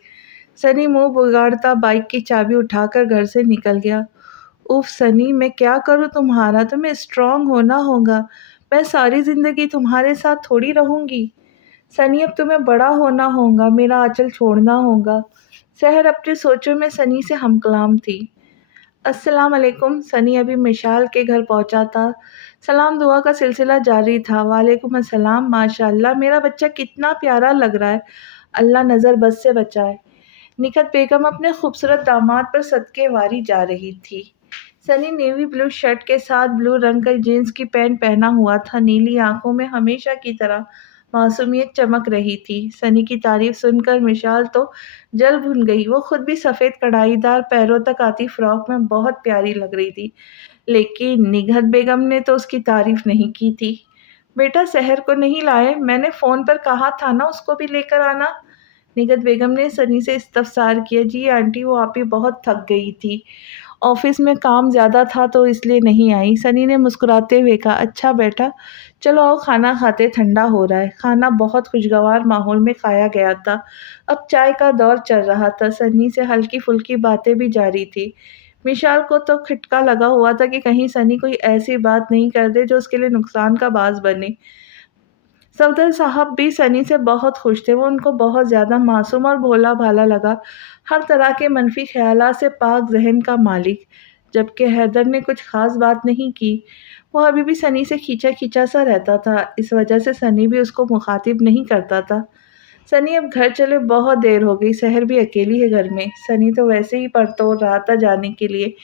सनी मुंह बिगाड़ता बाइक की चाबी उठाकर घर से निकल गया। उफ सनी मैं क्या करूँ तुम्हारा, तुम्हें स्ट्रांग होना होगा। मैं सारी ज़िंदगी तुम्हारे साथ थोड़ी रहूँगी। सनी अब तुम्हें बड़ा होना होगा, मेरा आंचल छोड़ना होगा। शहर अपनी सोचों में सनी से हमकलाम थी। अस्सलाम वालेकुम। सनी अभी मिशाल के घर पहुंचा था। सलाम दुआ का सिलसिला जारी था। वालेकुम अस्सलाम, माशाअल्लाह मेरा बच्चा कितना प्यारा लग रहा है। अल्लाह नज़र बद से बचाए। निखत बेगम अपने खूबसूरत दामाद पर सदके वारी जा रही थी। सनी नेवी ब्लू शर्ट के साथ ब्लू रंग का जीन्स की पैंट पहना हुआ था। नीली आंखों में हमेशा की तरह मासूमियत चमक रही थी। सनी की तारीफ सुनकर मिशाल तो जल भुन गई। वो खुद भी सफ़ेद कढ़ाईदार पैरों तक आती फ्रॉक में बहुत प्यारी लग रही थी, लेकिन निगहत बेगम ने तो उसकी तारीफ नहीं की थी। बेटा शहर को नहीं लाए, मैंने फ़ोन पर कहा था ना उसको भी लेकर आना। निगहत बेगम ने सनी से इस्तफसार किया। जी आंटी वो आप ही बहुत थक गई थी, ऑफिस में काम ज़्यादा था तो इसलिए नहीं आई। सनी ने मुस्कुराते हुए कहा, अच्छा बेटा चलो आओ खाना खाते, ठंडा हो रहा है। खाना बहुत खुशगवार माहौल में खाया गया था। अब चाय का दौर चल रहा था। सनी से हल्की फुल्की बातें भी जारी थी। मिशाल को तो खटका लगा हुआ था कि कहीं सनी कोई ऐसी बात नहीं कर दे जो उसके लिए नुकसान का बाज़ बने। सफदर साहब भी सनी से बहुत खुश थे। वो उनको बहुत ज़्यादा मासूम और भोला-भाला लगा, हर तरह के मनफी ख़यालात से पाक ज़हन का मालिक। जबकि हैदर ने कुछ ख़ास बात नहीं की। वो अभी भी सनी से खींचा-खींचा सा रहता था, इस वजह से सनी भी उसको मुख़ातिब नहीं करता था। सनी अब घर चले बहुत देर हो गई, सहर भी अकेली है घर में। सनी तो वैसे ही परतोड़ रहा था जाने के लिए।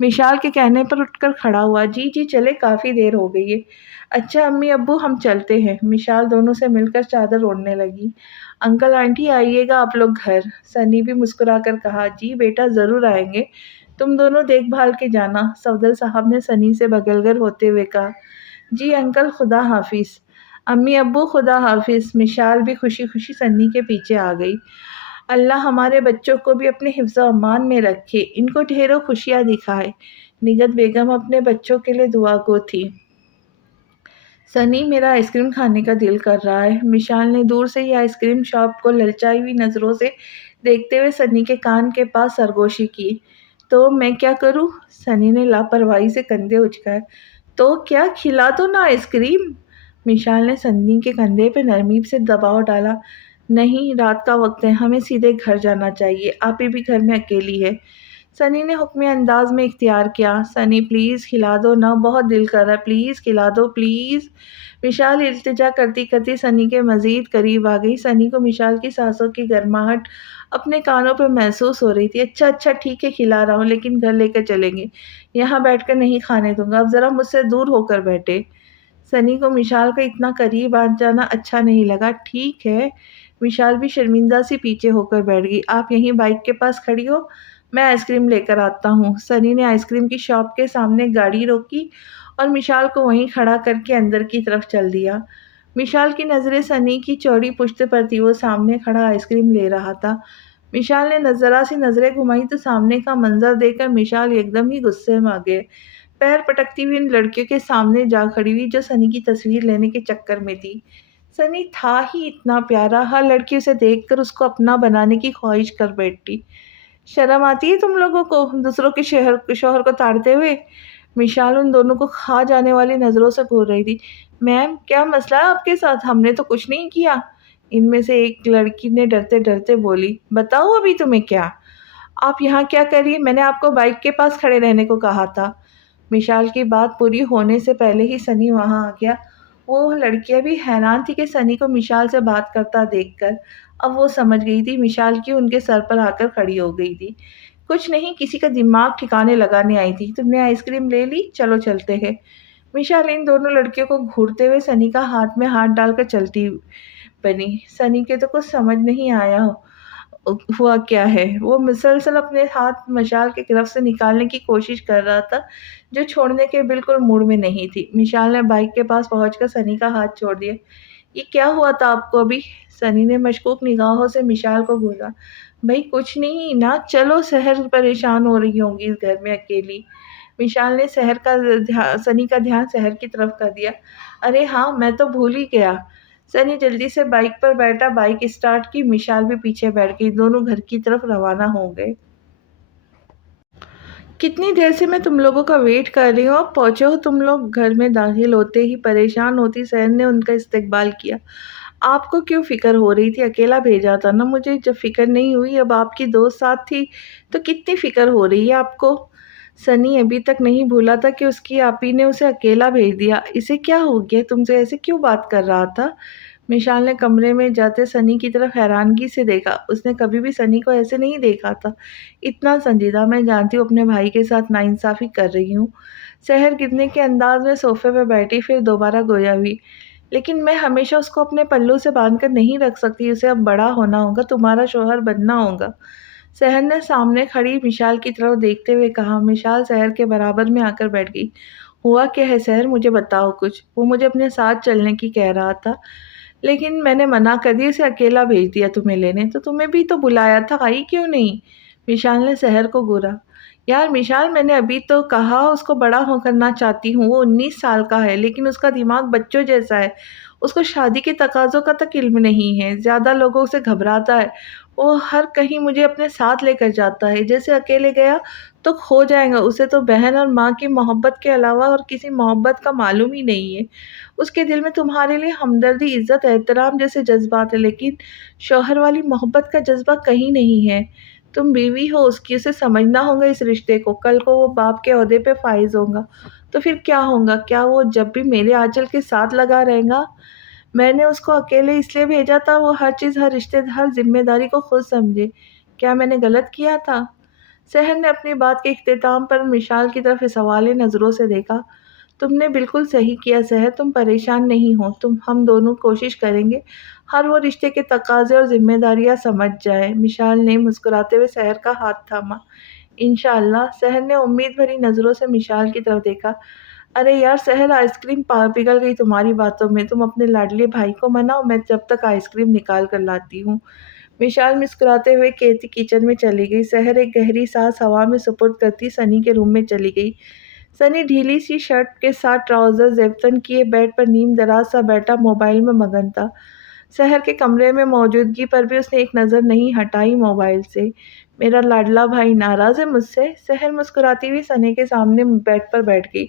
मिशाल के कहने पर उठकर खड़ा हुआ। जी, जी चले काफ़ी देर हो गई है। अच्छा अम्मी-अब्बू हम चलते हैं। मिशाल दोनों से मिलकर चादर ओढ़ने लगी। अंकल आंटी आइएगा आप लोग घर। सनी भी मुस्कुराकर कहा, जी बेटा ज़रूर आएँगे। तुम दोनों देखभाल के जाना। सफदर साहब ने सनी से बगलगर होते हुए कहा। जी अंकल खुदा हाफ़िज़। अम्मी-अब्बू खुदा हाफ़िज़। मिशाल भी खुशी-खुशी सन्नी के पीछे आ गई। अल्लाह हमारे बच्चों को भी अपने हिफ्ज़ व अमान में रखे, इनको ढेरों खुशियाँ दिखाए। निगहत बेगम अपने बच्चों के लिए दुआगो थी। सनी, मेरा आइसक्रीम खाने का दिल कर रहा है। विशाल ने दूर से ही आइसक्रीम शॉप को ललचाई हुई नज़रों से देखते हुए सनी के कान के पास सरगोशी की। तो मैं क्या करूं? सनी ने लापरवाही से कंधे उचकाए। तो क्या, खिला दो ना आइसक्रीम। विशाल ने सन्नी के कंधे पे नरमी से दबाव डाला। नहीं, रात का वक्त है, हमें सीधे घर जाना चाहिए। आप ही भी घर में अकेली है। सनी ने हुक्मी अंदाज में इख्तियार किया। सनी, प्लीज़ खिला दो ना, बहुत दिल कर रहा है, प्लीज़ खिला दो प्लीज़। विशाल इल्तिजा करती करती सनी के मज़ीद करीब आ गई। सनी को विशाल की सांसों की गर्माहट अपने कानों पर महसूस हो रही थी। अच्छा अच्छा, ठीक है, खिला रहा हूँ, लेकिन घर लेकर चलेंगे। यहाँ बैठकर नहीं खाने दूंगा, अब ज़रा मुझसे दूर होकर बैठे। सनी को विशाल का इतना करीब आ जाना अच्छा नहीं लगा। ठीक है। विशाल भी शर्मिंदा सी पीछे होकर बैठ गई। आप यहीं बाइक के पास खड़ी हो, मैं आइसक्रीम लेकर आता हूँ। सनी ने आइसक्रीम की शॉप के सामने गाड़ी रोकी और विशाल को वहीं खड़ा करके अंदर की तरफ चल दिया। विशाल की नज़रें सनी की चौड़ी पुश्त पर थी। वो सामने खड़ा आइसक्रीम ले रहा था। विशाल ने ज़रा सी नज़रें घुमाई तो सामने का मंजर देखकर विशाल एकदम ही गुस्से में आ गए। पैर पटकती हुई उन लड़कियों के सामने जा खड़ी हुई जो सनी की तस्वीर लेने के चक्कर में थी। सनी था ही इतना प्यारा, हर लड़की उसे देखकर उसको अपना बनाने की ख्वाहिश कर बैठती। शर्म आती है तुम लोगों को, दूसरों के शोहर को ताड़ते हुए? विशाल उन दोनों को खा जाने वाली नज़रों से घूर रही थी। मैम, क्या मसला है आपके साथ? हमने तो कुछ नहीं किया। इनमें से एक लड़की ने डरते डरते बोली। बताओ अभी तुम्हें क्या? आप यहाँ क्या कर रही हैं? मैंने आपको बाइक के पास खड़े रहने को कहा था। विशाल की बात पूरी होने से पहले ही सनी वहाँ आ गया। वो लड़कियाँ भी हैरान थी कि सनी को विशाल से बात करता देखकर। अब वो समझ गई थी विशाल क्यों उनके सर पर आकर खड़ी हो गई थी। कुछ नहीं, किसी का दिमाग ठिकाने लगाने आई थी। तुमने आइसक्रीम ले ली, चलो चलते हैं। विशाल इन दोनों लड़कियों को घूरते हुए सनी का हाथ में हाथ डालकर चलती बनी। सनी के तो कुछ समझ नहीं आया हुआ क्या है। वो मुसलसल अपने हाथ मशाल के गिरफ्त से निकालने की कोशिश कर रहा था, जो छोड़ने के बिल्कुल मूड में नहीं थी। मिशाल ने बाइक के पास पहुंचकर सनी का हाथ छोड़ दिया। ये क्या हुआ था आपको अभी? सनी ने मशकूक निगाहों से मिशाल को घूरा। भाई कुछ नहीं ना, चलो, शहर परेशान हो रही होंगी इस घर में अकेली। विशाल ने सनी का ध्यान शहर की तरफ कर दिया। अरे हाँ, मैं तो भूल ही गया। सनी जल्दी से बाइक पर बैठा, बाइक स्टार्ट की, विशाल भी पीछे बैठ गई। दोनों घर की तरफ रवाना हो गए। कितनी देर से मैं तुम लोगों का वेट कर रही हूँ, अब पहुँचे हो तुम लोग। घर में दाखिल होते ही परेशान होती सहन ने उनका इस्तकबाल किया। आपको क्यों फ़िक्र हो रही थी? अकेला भेजा था ना मुझे, जब फ़िक्र नहीं हुई, अब आपकी दोस्त साथ थी तो कितनी फ़िक्र हो रही है आपको? सनी अभी तक नहीं भूला था कि उसकी आपी ने उसे अकेला भेज दिया। इसे क्या हो गया? तुमसे ऐसे क्यों बात कर रहा था? विशाल ने कमरे में जाते सनी की तरफ हैरानगी से देखा। उसने कभी भी सनी को ऐसे नहीं देखा था, इतना संजीदा। मैं जानती हूँ अपने भाई के साथ नाइंसाफ़ी कर रही हूँ। सहर गिरने के अंदाज में सोफ़े पर बैठी, फिर दोबारा गोया हुई। लेकिन मैं हमेशा उसको अपने पल्लू से बांध कर नहीं रख सकती, उसे अब बड़ा होना होगा, तुम्हारा शौहर बनना होगा। सहर ने सामने खड़ी विशाल की तरफ देखते हुए कहा। विशाल सहर के बराबर में आकर बैठ गई। हुआ क्या है सहर, मुझे बताओ कुछ। वो मुझे अपने साथ चलने की कह रहा था, लेकिन मैंने मना कर दिया, उसे अकेला भेज दिया तुम्हें लेने। तो तुम्हें भी तो बुलाया था, आई क्यों नहीं? विशाल ने सहर को घूरा। यार विशाल, मैंने अभी तो कहा उसको बड़ा हो करना चाहती हूँ। वो 19 साल का है, लेकिन उसका दिमाग बच्चों जैसा है। उसको शादी के तकाज़ों का तक इल्म नहीं है, ज़्यादा लोगों से घबराता है। वो हर कहीं मुझे अपने साथ लेकर जाता है, जैसे अकेले गया तो खो जाएगा। उसे तो बहन और माँ की मोहब्बत के अलावा और किसी मोहब्बत का मालूम ही नहीं है। उसके दिल में तुम्हारे लिए हमदर्दी, इज़्ज़त, एहतराम जैसे जज़्बात हैं, लेकिन शौहर वाली मोहब्बत का जज़्बा कहीं नहीं है। तुम बीवी हो उसकी, उसे समझना होगा इस रिश्ते को। कल को वो बाप के ओहदे पे फ़ाइज़ होगा, तो फिर क्या होगा? क्या वो जब भी मेरे आँचल के साथ लगा रहेगा? मैंने उसको अकेले इसलिए भेजा था वो हर चीज़, हर रिश्ते, हर ज़िम्मेदारी को खुद समझे। क्या मैंने गलत किया था? सहर ने अपनी बात के इख्तिताम पर विशाल की तरफ सवालिया नज़रों से देखा। तुमने बिल्कुल सही किया सहर, तुम परेशान नहीं हो। हम दोनों कोशिश करेंगे हर वो रिश्ते के तकाज़े और ज़िम्मेदारियाँ समझ जाएँ। विशाल ने मुस्कुराते हुए सहर का हाथ थामा। इंशाअल्लाह। सहर ने उम्मीद भरी नज़रों से विशाल की तरफ देखा। अरे यार सहर, आइसक्रीम पिघल गई तुम्हारी बातों में। तुम अपने लाडले भाई को मनाओ, मैं जब तक आइसक्रीम निकाल कर लाती हूँ। विशाल मुस्कुराते हुए किचन में चली गई। सहर एक गहरी सांस हवा में सुपुर्द करती सनी के रूम में चली गई। सनी ढीली सी शर्ट के साथ ट्राउजर जेबतन किए बेड पर नीम दराज सा बैठा मोबाइल में मगन था। शहर के कमरे में मौजूदगी पर भी उसने एक नज़र नहीं हटाई मोबाइल से। मेरा लाडला भाई नाराज़ है मुझसे? शहर मुस्कुराती हुई सनी के सामने बेड पर बैठ गई।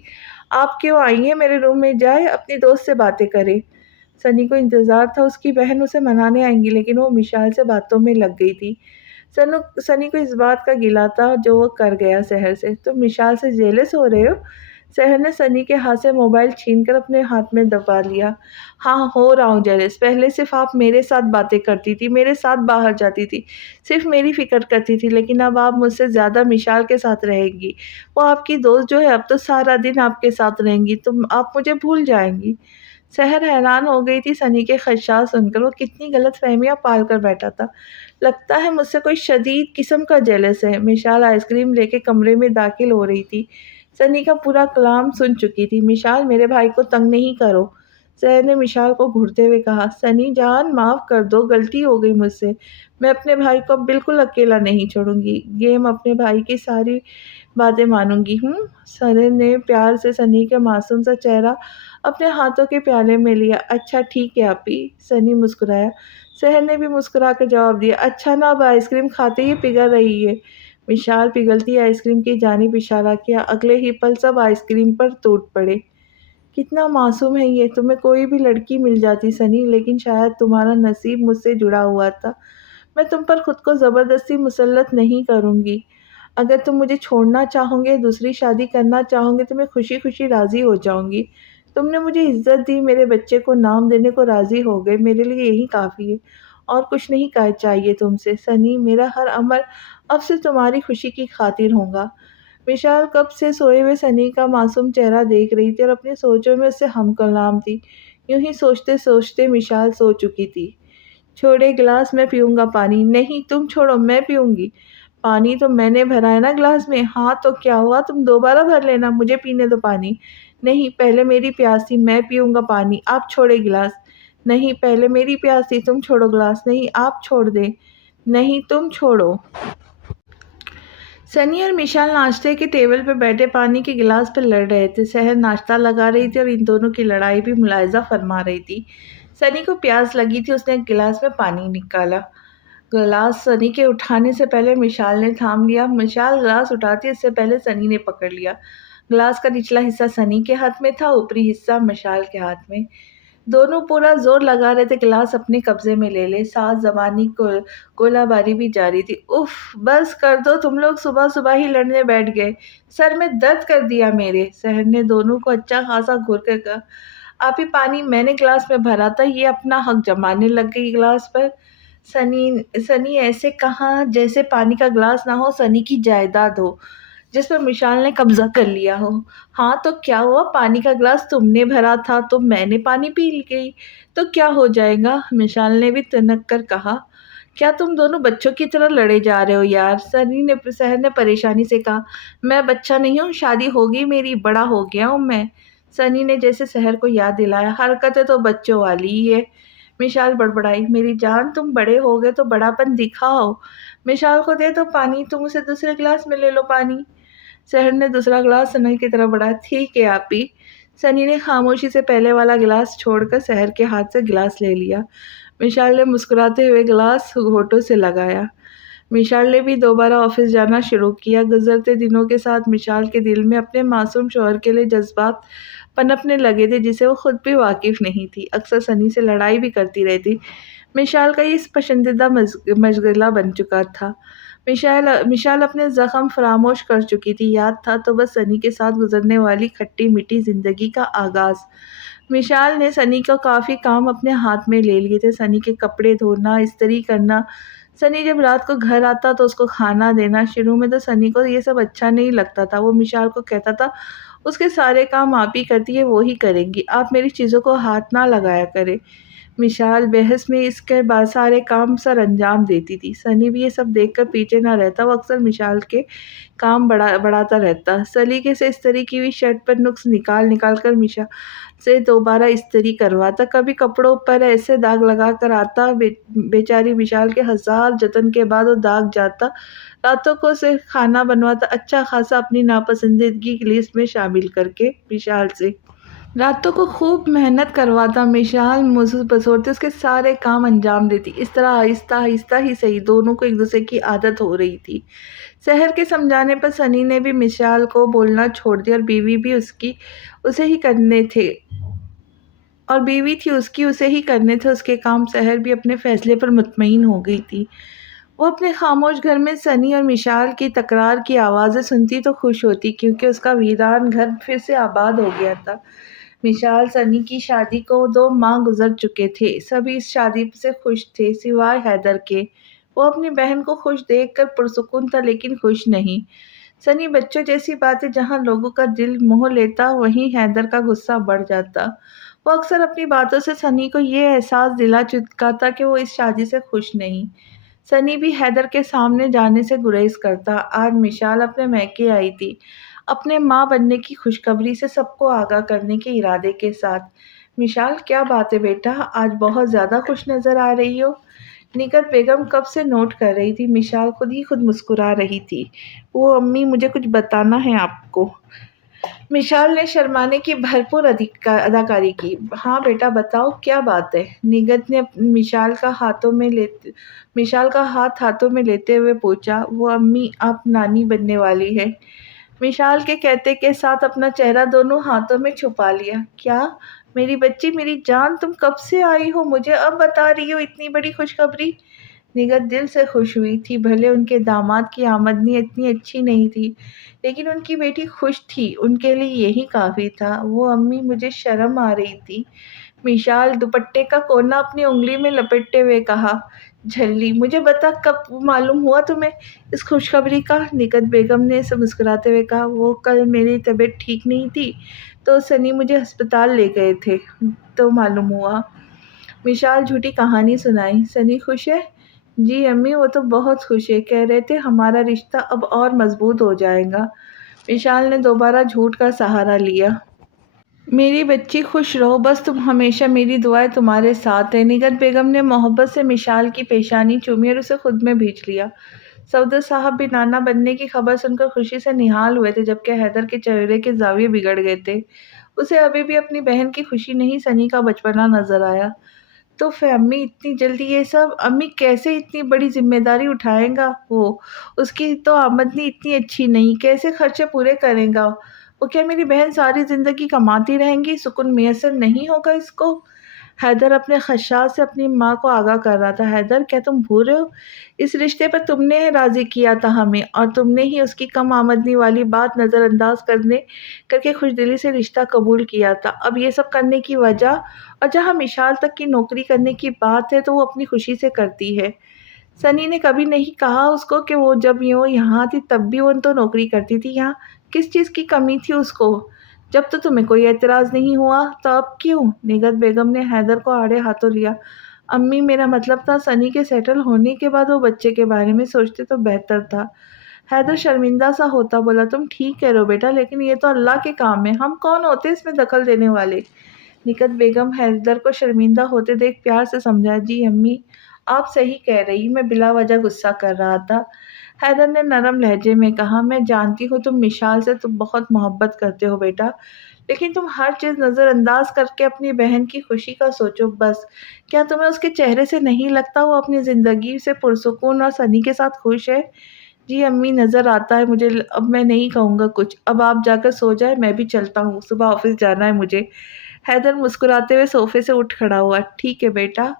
आप क्यों आई हैं मेरे रूम में? जाए अपनी दोस्त से बातें करे। सनी को इंतज़ार था उसकी बहन उसे मनाने आएंगी, लेकिन वो मिशाल से बातों में लग गई थी। सनी को इस बात का गिला था जो वो कर गया शहर से। तुम मिशाल से जेलस हो रहे हो? शहर ने सनी के हाथ से मोबाइल छीनकर अपने हाथ में दबा लिया। हाँ, हो रहा हूँ जेलस। पहले सिर्फ आप मेरे साथ बातें करती थी, मेरे साथ बाहर जाती थी, सिर्फ मेरी फिक्र करती थी, लेकिन अब आप मुझसे ज़्यादा मिशाल के साथ रहेंगी। वो आपकी दोस्त जो है अब तो सारा दिन आपके साथ रहेंगी, तुम आप मुझे भूल जाएंगी। शहर हैरान हो गई थी सनी के खदशात सुनकर। वो कितनी गलतफहमियां पाल कर बैठा था। लगता है मुझसे कोई शदीद किस्म का जेलस है। मिशाल आइसक्रीम लेके कमरे में दाखिल हो रही थी। सनी का पूरा कलाम सुन चुकी थी। मिशाल, मेरे भाई को तंग नहीं करो। शहर ने मिशाल को घूरते हुए कहा। सनी जान, माफ़ कर दो, गलती हो गई मुझसे। मैं अपने भाई को अब बिल्कुल अकेला नहीं छोड़ूंगी। गेम अपने भाई की सारी बातें मानूंगी। सनी ने प्यार से सनी का मासूम सा चेहरा अपने हाथों के प्याले में लिया। अच्छा ठीक है आपी, सनी मुस्कुराया। शहर ने भी मुस्कुरा कर जवाब दिया। अच्छा ना, अब आइसक्रीम खाते ही पिघल रही है। विशाल पिघलती आइसक्रीम की जानिब इशारा किया। अगले ही पल सब आइसक्रीम पर टूट पड़े। कितना मासूम है ये। तुम्हें कोई भी लड़की मिल जाती सनी, लेकिन शायद तुम्हारा नसीब मुझसे जुड़ा हुआ था। मैं तुम पर खुद को ज़बरदस्ती मुसल्लत नहीं करूँगी। अगर तुम मुझे छोड़ना चाहोगे, दूसरी शादी करना चाहोगे, तो मैं खुशी-खुशी राज़ी हो जाऊँगी। तुमने मुझे इज़्ज़त दी, मेरे बच्चे को नाम देने को राज़ी हो गए, मेरे लिए यही काफ़ी है। और कुछ नहीं चाहिए तुमसे। सनी, मेरा हर अमल अब से तुम्हारी खुशी की खातिर होगा। विशाल कब से सोए हुए सनी का मासूम चेहरा देख रही थी और अपनी सोचों में उससे हमकलाम थी। यूं ही सोचते-सोचते विशाल सो चुकी थी। छोड़े गिलास, मैं पीऊँगा पानी। नहीं, तुम छोड़ो, मैं पीऊँगी। पानी तो मैंने भरा है ना ग्लास में। हाँ, तो क्या हुआ, तुम दोबारा भर लेना, मुझे पीने दो पानी। नहीं, पहले मेरी प्यास थी, मैं पीऊँगा पानी। आप छोड़े गिलास। नहीं, पहले मेरी प्यास थी, तुम छोड़ो ग्लास। नहीं, आप छोड़ दें। नहीं, तुम छोड़ो। सनी और मिशाल नाश्ते के टेबल पर बैठे पानी के गिलास पर लड़ रहे थे। शहर नाश्ता लगा रही थी और इन दोनों की लड़ाई भी मुलाहिजा फरमा रही थी। सनी को प्यास लगी थी, उसने एक गिलास में पानी निकाला। गिलास सनी के उठाने से पहले मिशाल ने थाम लिया। मिशाल गिलास उठाती इससे पहले सनी ने पकड़ लिया। गिलास का निचला हिस्सा सनी के हाथ में था, ऊपरी हिस्सा मिशाल के हाथ में। दोनों पूरा ज़ोर लगा रहे थे गिलास अपने कब्ज़े में ले लें। साथ ज़बानी गोलाबारी भी जारी थी। उफ़! बस कर दो, तुम लोग सुबह-सुबह ही लड़ने बैठ गए। सर में दर्द कर दिया मेरे। शहर ने दोनों को अच्छा खासा घूर कर कहा। आप ही, पानी मैंने गिलास में भरा था, ये अपना हक जमाने लग गई गिलास पर। सनी ऐसे कहा जैसे पानी का गिलास ना हो, सनी की जायदाद हो, जिस पर मिशाल ने कब्ज़ा कर लिया हो। हाँ, तो क्या हुआ? पानी का ग्लास तुमने भरा था तो मैंने पानी पी गई, तो क्या हो जाएगा? मिशाल ने भी तनक कर कहा। क्या तुम दोनों बच्चों की तरह लड़े जा रहे हो यार? शहर ने परेशानी से कहा। मैं बच्चा नहीं हूँ, शादी हो गई मेरी, बड़ा हो गया हूँ मैं। सनी ने जैसे शहर को याद दिलाया। हरकतें तो बच्चों वाली ही है। मिशाल बड़बड़ाई। मेरी जान, तुम बड़े हो गए तो बड़ापन दिखाओ। मिशाल को दे दो पानी, तुम उसे दूसरे गिलास में ले लो पानी। शहर ने दूसरा गिलास सनी की तरफ बढ़ाया। ठीक है आपी। सनी ने खामोशी से पहले वाला गिलास छोड़कर शहर के हाथ से गिलास ले लिया। विशाल ने मुस्कुराते हुए गिलास होठों से लगाया। विशाल ने भी दोबारा ऑफिस जाना शुरू किया। गुजरते दिनों के साथ विशाल के दिल में अपने मासूम शौहर के लिए जज्बात पनपने लगे थे, जिसे वो खुद भी वाकिफ नहीं थी। अक्सर सनी से लड़ाई भी करती रहती। विशाल का ये पसंदीदा मशगला बन चुका था। विशाल अपने ज़ख्म फरामोश कर चुकी थी। याद था तो बस सनी के साथ गुजरने वाली खट्टी-मीठी ज़िंदगी का आगाज़। विशाल ने सनी को काफ़ी काम अपने हाथ में ले लिए थे। सनी के कपड़े धोना, इस्त्री करना। सनी जब रात को घर आता तो उसको खाना देना। शुरू में तो सनी को ये सब अच्छा नहीं लगता था। वो विशाल को कहता था, उसके सारे काम आप ही करती है, वो ही करेंगी। आप मेरी चीज़ों को हाथ ना लगाया करें। मिशाल बहस में इसके बाद सारे काम सर अंजाम देती थी। सनी भी ये सब देखकर पीछे ना रहता, वो अक्सर मिशाल के काम बढ़ाता रहता। सलीके से इस्त्री की हुई शर्ट पर नुक्स निकाल निकाल कर मिशाल से दोबारा इस्त्री करवाता। कभी कपड़ों पर ऐसे दाग लगा कर आता, बेचारी मिशाल के हजार जतन के बाद वो दाग जाता। रातों को उसे खाना बनवाता, अच्छा खासा अपनी नापसंदीदगी की लिस्ट में शामिल करके मिशाल से। रातों को खूब मेहनत करवाता, मिशाल मुँह बसोरते उसके सारे काम अंजाम देती। इस तरह आहिस्ता आहिस्ता ही सही दोनों को एक दूसरे की आदत हो रही थी। शहर के समझाने पर सनी ने भी मिशाल को बोलना छोड़ दिया, और बीवी भी उसकी उसे ही करने थे और बीवी थी उसकी उसे ही करने थे उसके काम। शहर भी अपने फैसले पर मुतमईन हो गई थी। वो अपने खामोश घर में सनी और मिशाल की तकरार की आवाज़ें सुनती तो खुश होती, क्योंकि उसका वीरान घर फिर से आबाद हो गया था। मिशाल सनी की शादी को 2 माह गुजर चुके थे। सभी इस शादी से खुश थे सिवाय हैदर के। वो अपनी बहन को खुश देखकर पुरसुकून था, लेकिन खुश नहीं। सनी बच्चों जैसी बातें जहाँ लोगों का दिल मोह लेता, वहीं हैदर का गुस्सा बढ़ जाता। वो अक्सर अपनी बातों से सनी को ये एहसास दिला चुका था कि वो इस शादी से खुश नहीं। सनी भी हैदर के सामने जाने से गुरेज करता। आज मिशाल अपने मैके आई थी, अपने माँ बनने की खुशखबरी से सबको आगाह करने के इरादे के साथ। मिशाल, क्या बात है बेटा, आज बहुत ज़्यादा खुश नज़र आ रही हो। निगत बेगम कब से नोट कर रही थी। मिशाल खुद ही खुद मुस्कुरा रही थी। वो अम्मी, मुझे कुछ बताना है आपको। मिशाल ने शर्माने की भरपूर अदाकारी की। हाँ बेटा बताओ, क्या बात है। निगत ने मिशाल का हाथ हाथों में लेते हुए पूछा। वो अम्मी, आप नानी बनने वाली है। मिशाल के कहते के साथ अपना चेहरा दोनों हाथों में छुपा लिया। क्या? मेरी बच्ची, मेरी जान, तुम कब से आई हो? मुझे अब बता रही हो इतनी बड़ी खुशखबरी। निगत दिल से खुश हुई थी। भले उनके दामाद की आमदनी इतनी अच्छी नहीं थी, लेकिन उनकी बेटी खुश थी, उनके लिए यही काफ़ी था। वो अम्मी, मुझे शर्म आ रही थी। मिशाल दुपट्टे का कोना अपनी उंगली में लपेटते हुए कहा। झल्ली, मुझे बता, कब मालूम हुआ तुम्हें इस खुशखबरी का? निगत बेगम ने सब मुस्कुराते हुए कहा। वो कल मेरी तबीयत ठीक नहीं थी, तो सनी मुझे अस्पताल ले गए थे, तो मालूम हुआ। विशाल झूठी कहानी सुनाई। सनी खुश है? जी अम्मी, वो तो बहुत खुश है, कह रहे थे हमारा रिश्ता अब और मजबूत हो जाएगा। विशाल ने दोबारा झूठ का सहारा लिया। मेरी बच्ची खुश रहो, बस तुम हमेशा, मेरी दुआएं तुम्हारे साथ है। निगत बेगम ने मोहब्बत से मिशाल की पेशानी चूमी और उसे खुद में भींच लिया। सफदर साहब भी नाना बनने की खबर सुनकर खुशी से निहाल हुए थे, जबकि हैदर के चेहरे के जाविये बिगड़ गए थे। उसे अभी भी अपनी बहन की खुशी नहीं, सनी का बचपना नजर आया। तो फिर अम्मी, इतनी जल्दी ये सब? अम्मी, कैसे इतनी बड़ी जिम्मेदारी उठाएगा वो? उसकी तो आमदनी इतनी अच्छी नहीं, कैसे खर्चे पूरे करेगा वो? क्या मेरी बहन सारी ज़िंदगी कमाती रहेंगी, सुकून मैसर नहीं होगा इसको? हैदर अपने खदशात से अपनी माँ को आगाह कर रहा था। हैदर, क्या तुम भूल रहे हो? इस रिश्ते पर तुमने राज़ी किया था हमें, और तुमने ही उसकी कम आमदनी वाली बात नज़रअंदाज करके खुशदिली से रिश्ता कबूल किया था। अब ये सब करने की वजह, और जहाँ मिशाल तक की नौकरी करने की बात है, तो वो अपनी खुशी से करती है। सनी ने कभी नहीं कहा उसको कि वो जब वो यहाँ थी तब भी वो तो नौकरी करती थी। यहाँ किस चीज़ की कमी थी उसको? जब तो तुम्हें कोई एतराज़ नहीं हुआ, तो अब क्यों? निगत बेगम ने हैदर को आड़े हाथों लिया। अम्मी, मेरा मतलब था सनी के सेटल होने के बाद वो बच्चे के बारे में सोचते तो बेहतर था। हैदर शर्मिंदा सा होता बोला। तुम ठीक कह रहे हो बेटा, लेकिन ये तो अल्लाह के काम है, हम कौन होते इसमें दखल देने वाले। निकत बेगम हैदर को शर्मिंदा होते देख प्यार से समझाया। जी अम्मी, आप सही कह रही, मैं बिला वजह गुस्सा कर रहा था। हैदर ने नरम लहजे में कहा। मैं जानती हूँ तुम मिशाल से तुम बहुत मोहब्बत करते हो बेटा, लेकिन तुम हर चीज़ नज़रअंदाज करके अपनी बहन की खुशी का सोचो बस। क्या तुम्हें उसके चेहरे से नहीं लगता वो अपनी ज़िंदगी से पुरसुकून और सनी के साथ खुश है? जी अम्मी, नज़र आता है मुझे। अब मैं नहीं कहूँगा कुछ, अब आप जाकर सो जाए, मैं भी चलता हूँ, सुबह ऑफिस जाना है मुझे। हैदर मुस्कुराते हुए सोफे से उठ खड़ा हुआ। ठीक है बेटा।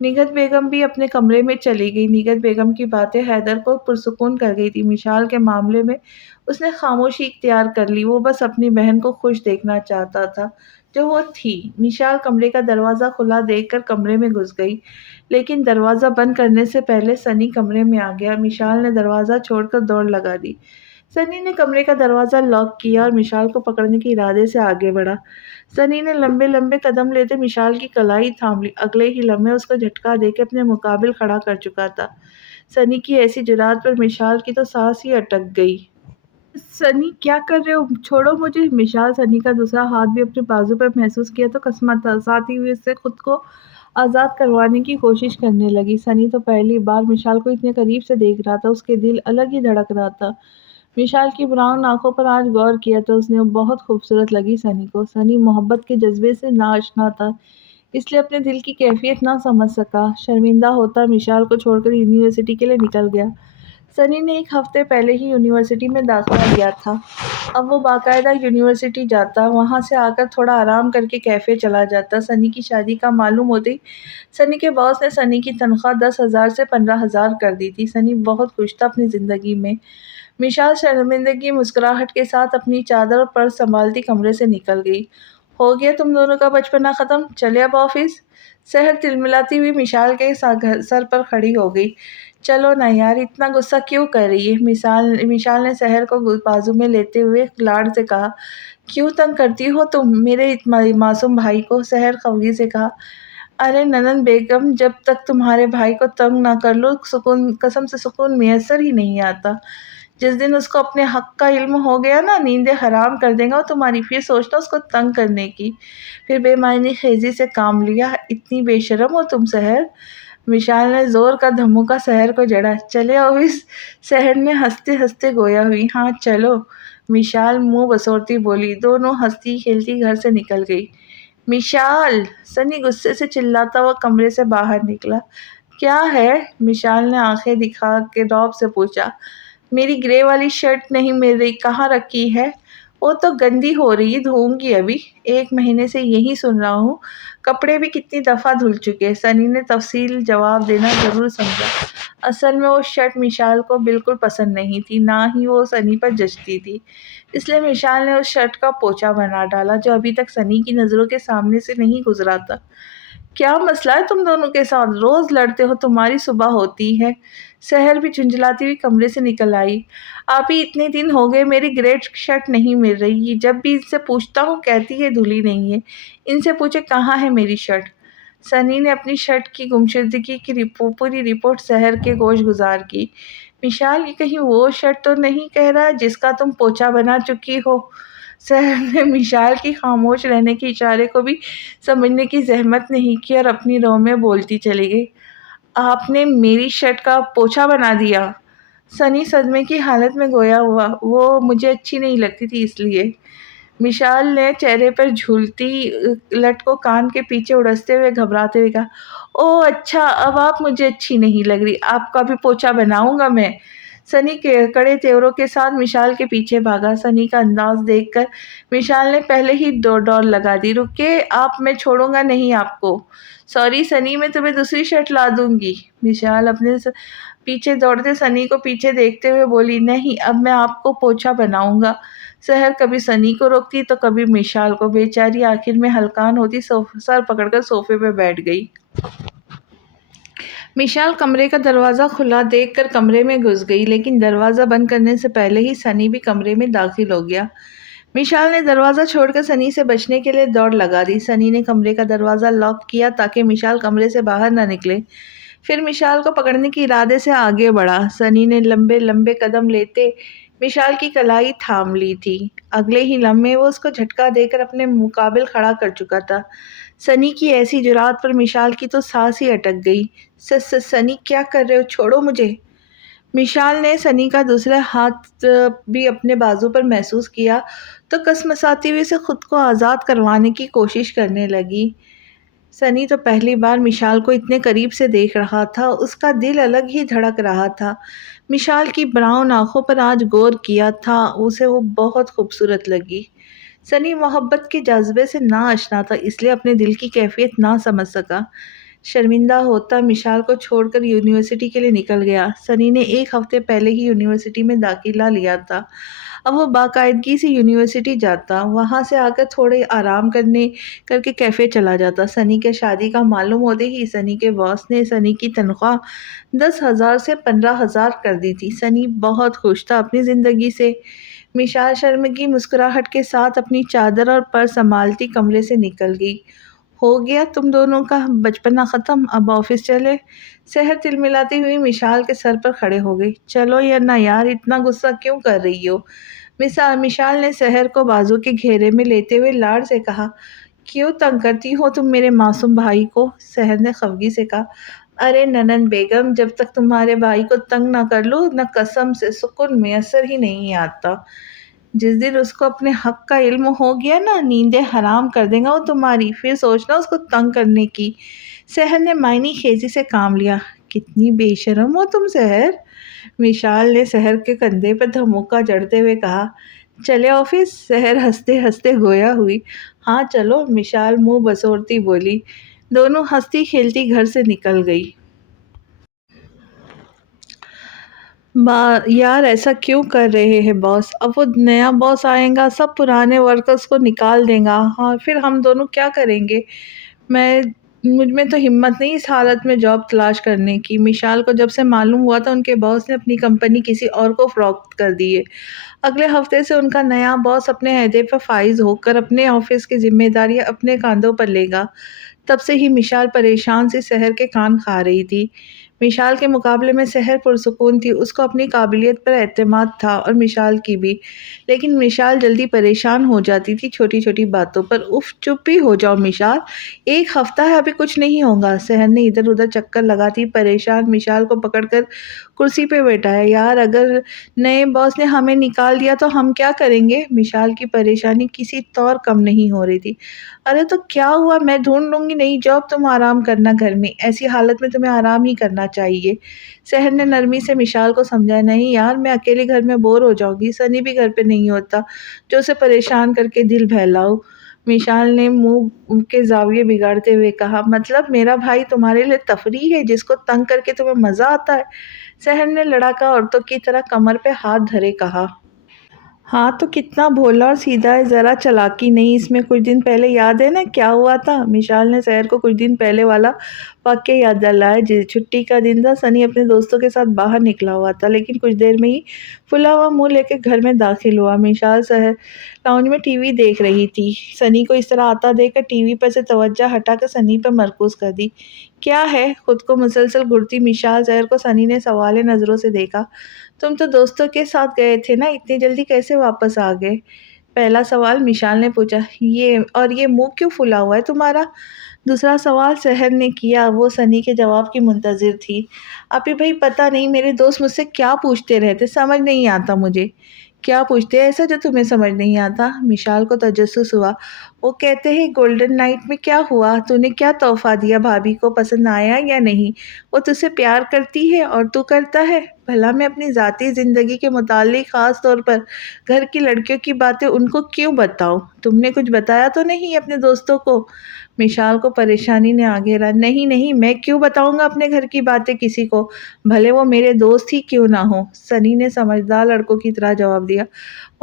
निगत बेगम भी अपने कमरे में चली गई। निगत बेगम की बातें हैदर को पुरसुकून कर गई थी। मिशाल के मामले में उसने खामोशी इख्तियार कर ली। वो बस अपनी बहन को खुश देखना चाहता था, जो वो थी। मिशाल कमरे का दरवाज़ा खुला देखकर कमरे में घुस गई, लेकिन दरवाज़ा बंद करने से पहले सनी कमरे में आ गया। मिशाल ने दरवाज़ा छोड़कर दौड़ लगा दी। सनी ने कमरे का दरवाज़ा लॉक किया और मिशाल को पकड़ने के इरादे से आगे बढ़ा। सनी ने लंबे-लंबे कदम लेते मिशाल की कलाई थाम ली। अगले ही लम्हे उसको झटका देके अपने मुकाबिल खड़ा कर चुका था। सनी की ऐसी जुर्रात पर मिशाल की तो सांस ही अटक गई। सनी क्या कर रहे हो? छोड़ो मुझे। मिशाल सनी का दूसरा हाथ भी अपने बाजू पर महसूस किया तो कसमसाती हुई उससे खुद को आज़ाद करवाने की कोशिश करने लगी। सनी तो पहली बार मिशाल को इतने करीब से देख रहा था, उसके दिल अलग ही धड़क रहा था। मिशाल की ब्राउन आंखों पर आज गौर किया तो उसने वो बहुत खूबसूरत लगी सनी को। सनी मोहब्बत के जज्बे से नाआशना था, इसलिए अपने दिल की कैफियत ना समझ सका। शर्मिंदा होता मिशाल को छोड़कर यूनिवर्सिटी के लिए निकल गया। सनी ने 1 हफ्ते पहले ही यूनिवर्सिटी में दाखिला लिया था। अब वो बाकायदा यूनिवर्सिटी जाता, वहाँ से आकर थोड़ा आराम करके कैफ़े चला जाता। सनी की शादी का मालूम होते ही सनी के बॉस ने सनी की तनख्वाह 10,000 से 15,000 कर दी थी। सनी बहुत खुश था अपनी ज़िंदगी में। मिशाल शर्मिंदगी मुस्कुराहट के साथ अपनी चादर और पर्स सँभालती कमरे से निकल गई। हो गया तुम दोनों का बचपना ख़त्म, चले अब ऑफ़िस। सहर तिलमिलाती हुई मिशाल के सर पर खड़ी हो गई। चलो ना यार, इतना गुस्सा क्यों कर रही है? मिशाल ने सहर को बाजू में लेते हुए लाड से कहा। क्यों तंग करती हो तुम मेरे मासूम भाई को? सहर खफगी से कहा। अरे ननद बेगम, जब तक तुम्हारे भाई को तंग ना कर लो, सुकून कसम से सुकून मैसर ही नहीं आता। जिस दिन उसको अपने हक का इल्म हो गया ना, नींदें हराम कर देगा वो तुम्हारी। फिर सोचना उसको तंग करने की। फिर बेमायनी खेजी से काम लिया। इतनी बेशरम हो तुम सहर। विशाल ने ज़ोर का धमका सहर को जड़ा। चले ऑफिस? सहर ने हँसते-हँसते गोया हुई। हाँ, चलो। विशाल मुँह बसोरती बोली। दोनों हँसती-खेलती घर से निकल गई। मिशाल! सनी गुस्से से चिल्लाता हुआ कमरे से बाहर निकला। क्या है? मिशाल ने आँखें दिखा के रौब से पूछा। मेरी ग्रे वाली शर्ट नहीं मिल रही, कहाँ रखी है? वो तो गंदी हो रही है, धोऊँगी अभी। 1 महीने से यही सुन रहा हूँ। कपड़े भी कितनी दफ़ा धुल चुके। सनी ने तफ़सील जवाब देना ज़रूर समझा। असल में वो शर्ट मिशाल को बिल्कुल पसंद नहीं थी, ना ही वो सनी पर जचती थी। इसलिए मिशाल ने उस शर्ट का पोंछा बना डाला, जो अभी तक सनी की नज़रों के सामने से नहीं गुज़रा था। क्या मसला है तुम दोनों के साथ? रोज़ लड़ते हो, तुम्हारी सुबह होती है। सहर भी झुंझलाती हुई कमरे से निकल आई। आप ही इतने दिन हो गए मेरी ग्रे शर्ट नहीं मिल रही। ये जब भी इनसे पूछता हूँ कहती है धुली नहीं है। इनसे पूछे कहाँ है मेरी शर्ट? सनी ने अपनी शर्ट की गुमशुदगी की पूरी रिपोर्ट सहर के गोश-गुज़ार की। विशाल, ये कहीं वो शर्ट तो नहीं कह रहा जिसका तुम पोंछा बना चुकी हो? सहर ने मिशाल की खामोश रहने के इशारे को भी समझने की ज़हमत नहीं की और अपनी राह में बोलती चली गई। आपने मेरी शर्ट का पोंछा बना दिया? सनी सदमे की हालत में गोया हुआ। वो मुझे अच्छी नहीं लगती थी इसलिए। मिशाल ने चेहरे पर झूलती लट को कान के पीछे उड़सते हुए घबराते हुए कहा, ओह अच्छा, अब आप मुझे अच्छी नहीं लग रही। आपका भी पोंछा बनाऊँगा मैं। सनी के कड़े तेवरों के साथ मिशाल के पीछे भागा। सनी का अंदाज़ देखकर मिशाल ने पहले ही दौड़ लगा दी। रुकिए आप, मैं छोड़ूँगा नहीं आपको। सॉरी सनी, मैं तुम्हें दूसरी शर्ट ला दूँगी। विशाल अपने पीछे दौड़ते सनी को पीछे देखते हुए बोली, नहीं, अब मैं आपको पोंछा बनाऊँगा। सहर कभी सनी को रोकती तो कभी मिशाल को। बेचारी आखिर में हलकान होती सर पकड़कर सोफे पे बैठ गई। मिशाल कमरे का दरवाज़ा खुला देखकर कमरे में घुस गई, लेकिन दरवाज़ा बंद करने से पहले ही सनी भी कमरे में दाखिल हो गया। मिशाल ने दरवाज़ा छोड़कर सनी से बचने के लिए दौड़ लगा दी। सनी ने कमरे का दरवाज़ा लॉक किया ताकि मिशाल कमरे से बाहर न निकले। फिर मिशाल को पकड़ने के इरादे से आगे बढ़ा। सनी ने लंबे-लंबे कदम लेते मिशाल की कलाई थाम ली थी। अगले ही लम्हे वो उसको झटका देकर अपने मुकाबिल खड़ा कर चुका था। सनी की ऐसी जुरात पर मिशाल की तो सांस ही अटक गई। स स सनी क्या कर रहे हो? छोड़ो मुझे। मिशाल ने सनी का दूसरा हाथ भी अपने बाजू पर महसूस किया तो कसमसाती हुई उसे खुद को आज़ाद करवाने की कोशिश करने लगी। सनी तो पहली बार मिशाल को इतने करीब से देख रहा था, उसका दिल अलग ही धड़क रहा था। मिशाल की ब्राउन आंखों पर आज गौर किया था, उसे वो बहुत खूबसूरत लगी। सनी मोहब्बत के जज्बे से नाआशना था, इसलिए अपने दिल की कैफियत ना समझ सका। शर्मिंदा होता मिशाल को छोड़कर यूनिवर्सिटी के लिए निकल गया। सनी ने 1 हफ्ते पहले ही यूनिवर्सिटी में दाखिला लिया था। अब वो बाकायदगी से यूनिवर्सिटी जाता, वहाँ से आकर थोड़े आराम करके कैफ़े चला जाता। सनी के शादी का मालूम होते ही सनी के बॉस ने सनी की तनख्वाह 10,000 से 15,000 कर दी थी। सनी बहुत खुश था अपनी ज़िंदगी से। मिशाल शर्मिंदी मुस्कुराहट के साथ अपनी चादर और पर्स संभालती कमरे से निकल गई। हो गया तुम दोनों का बचपना ख़त्म, अब ऑफ़िस चले। सहर तिलमिलाती हुई मिशाल के सर पर खड़े हो गई। चलो या ना यार, इतना गुस्सा क्यों कर रही हो? मिशाल ने सहर को बाजू के घेरे में लेते हुए लाड से कहा। क्यों तंग करती हो तुम मेरे मासूम भाई को? सहर ने खफगी से कहा। अरे ननन बेगम, जब तक तुम्हारे भाई को तंग ना कर लूँ न कसम से सुकून मैसर ही नहीं आता। जिस दिन उसको अपने हक का इल्म हो गया ना, नींदें हराम कर देगा वो तुम्हारी, फिर सोचना उसको तंग करने की। सहर ने मायनी खेजी से काम लिया। कितनी बेशरम हो तुम सहर। विशाल ने सहर के कंधे पर धमोका जड़ते हुए कहा। चले ऑफिस? सहर हंसते हंसते गोया हुई। हाँ चलो, विशाल मुंह बसोरती बोली। दोनों हंसती खेलती घर से निकल गई। यार ऐसा क्यों कर रहे हैं बॉस? अब वो नया बॉस आएगा, सब पुराने वर्कर्स को निकाल देगा। हाँ, फिर हम दोनों क्या करेंगे? मैं मुझ में तो हिम्मत नहीं इस हालत में जॉब तलाश करने की। मिशाल को जब से मालूम हुआ था उनके बॉस ने अपनी कंपनी किसी और को फ़रोख्त कर दी है। अगले हफ्ते से उनका नया बॉस अपने अहदे पर फाइज़ होकर अपने ऑफिस की जिम्मेदारियां अपने कंधों पर लेगा। तब से ही मिशाल परेशान सी सहर के कान खा रही थी। मिशाल के मुकाबले में सहर पुरसुकून थी, उसको अपनी काबिलियत पर एतमाद था और मिशाल की भी। लेकिन मिशाल जल्दी परेशान हो जाती थी छोटी-छोटी बातों पर। उफ़, चुप ही हो जाओ मिशाल, 1 हफ्ता है, अभी कुछ नहीं होगा। सहर ने इधर-उधर चक्कर लगाती परेशान मिशाल को पकड़कर कुर्सी पे बैठाया। यार अगर नए बॉस ने हमें निकाल दिया तो हम क्या करेंगे? मिशाल की परेशानी किसी तौर कम नहीं हो रही थी। अरे तो क्या हुआ, मैं ढूँढ लूँगी नई जॉब, तुम आराम करना घर में। ऐसी हालत में तुम्हें आराम ही करना चाहिए। सहर ने नरमी से मिशाल को समझाया। नहीं यार, मैं अकेले घर में बोर हो जाऊँगी, सनी भी घर पे नहीं होता, जो उसे परेशान करके दिल बहलाऊँ। मिशाल ने मुँह के ज़ाविये बिगाड़ते हुए कहा, मतलब मेरा भाई तुम्हारे लिए तफरीह है जिसको तंग करके तुम्हें मज़ा आता है? सहर ने लड़ाका औरतों की तरह कमर पे हाथ धरे कहा। हाँ, तो कितना भोला और सीधा है, ज़रा चालाकी नहीं इसमें। कुछ दिन पहले याद है ना क्या हुआ था? मिशाल ने सहर को कुछ दिन पहले वाला वाक़या याद दिलाया। छुट्टी का दिन था, सनी अपने दोस्तों के साथ बाहर निकला हुआ था, लेकिन कुछ देर में ही फुला हुआ मुँह लेके घर में दाखिल हुआ। मिशाल सहर लाउंज में टीवी देख रही थी। सनी को इस तरह आता देखकर टीवी पर से तवज्जो हटाकर सनी पर मरकूज़ कर दी। क्या है? खुद को मुसलसल घुरती मिशाल सहर को सनी ने सवाले नज़रों से देखा। तुम तो दोस्तों के साथ गए थे ना, इतनी जल्दी कैसे वापस आ गए? पहला सवाल मिशाल ने पूछा। ये मुँह क्यों फुला हुआ है तुम्हारा? दूसरा सवाल सहर ने किया। वो सनी के जवाब की मुंतज़िर थी। अभी भई पता नहीं मेरे दोस्त मुझसे क्या पूछते रहते, समझ नहीं आता मुझे। क्या पूछते हैं ऐसा जो तुम्हें समझ नहीं आता? मिशाल को तजस्सुस हुआ। वो कहते हैं गोल्डन नाइट में क्या हुआ? तूने क्या तोहफ़ा दिया, भाभी को पसंद आया या नहीं? वो तुझसे प्यार करती है और तू करता है? भला मैं अपनी ज़ाती ज़िंदगी के मुताल्लिक़ ख़ास तौर पर घर की लड़कियों की बातें उनको क्यों बताऊँ? तुमने कुछ बताया तो नहीं अपने दोस्तों को? मिशाल को परेशानी ने आ घेरा। नहीं, नहीं, मैं क्यों बताऊँगा अपने घर की बातें किसी को, भले वो मेरे दोस्त ही क्यों ना हों। सनी ने समझदार लड़कों की तरह जवाब दिया।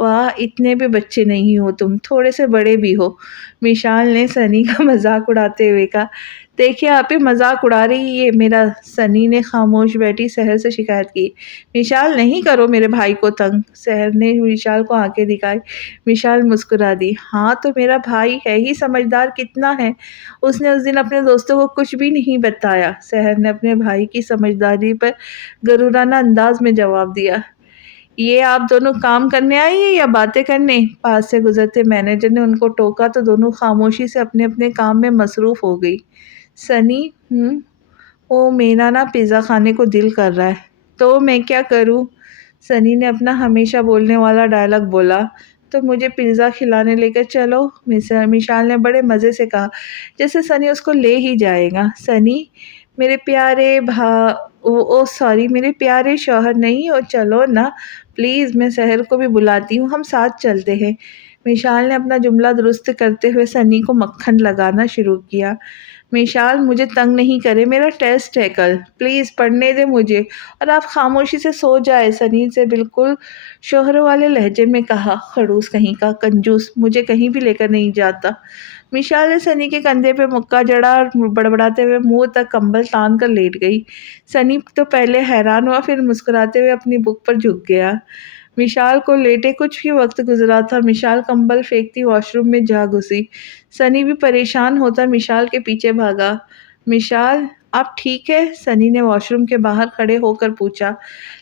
वाह! इतने भी बच्चे नहीं हो तुम, थोड़े से बड़े भी हो। मिशाल ने सनी का मज़ाक उड़ाते हुए कहा। देखिए आप ही मज़ाक उड़ा रही है मेरा। सनी ने खामोश बैठी सहर से शिकायत की। विशाल, नहीं करो मेरे भाई को तंग। सहर ने विशाल को आंखें दिखाई। विशाल मुस्कुरा दी। हाँ तो मेरा भाई है ही समझदार कितना है, उसने उस दिन अपने दोस्तों को कुछ भी नहीं बताया। सहर ने अपने भाई की समझदारी पर गरूराना अंदाज में जवाब दिया। ये आप दोनों काम करने आई है या बातें करने? पास से गुजरते मैनेजर ने उनको टोका तो दोनों खामोशी से अपने अपने काम में मसरूफ़ हो गई। सनी, ओ मेरा ना पिज़्ज़ा खाने को दिल कर रहा है। तो मैं क्या करूँ? सनी ने अपना हमेशा बोलने वाला डायलॉग बोला। तो मुझे पिज़्ज़ा खिलाने लेकर चलो, मिशाल ने बड़े मज़े से कहा, जैसे सनी उसको ले ही जाएगा। सनी, मेरे प्यारे भा ओ सॉरी, मेरे प्यारे शौहर, नहीं हो, चलो ना प्लीज़, मैं सहर को भी बुलाती हूँ, हम साथ चलते हैं। मिशाल ने अपना जुमला दुरुस्त करते हुए सनी को मक्खन लगाना शुरू किया। मिशाल मुझे तंग नहीं करे, मेरा टेस्ट है कल, प्लीज़ पढ़ने दे मुझे और आप खामोशी से सो जाए, सनी से बिल्कुल शोहरों वाले लहजे में कहा। खड़ूस कहीं का, कंजूस, मुझे कहीं भी लेकर नहीं जाता। मिशाल ने सनी के कंधे पे मुक्का जड़ा और बड़बड़ाते हुए मुंह तक कंबल तान कर लेट गई। सनी तो पहले हैरान हुआ, फिर मुस्कुराते हुए अपनी बुक पर झुक गया। मिशाल को लेटे कुछ ही वक्त गुजरा था, मिशाल कंबल फेंकती वॉशरूम में जा घुसी। सनी भी परेशान होता मिशाल के पीछे भागा। मिशाल, आप ठीक है? सनी ने वॉशरूम के बाहर खड़े होकर पूछा,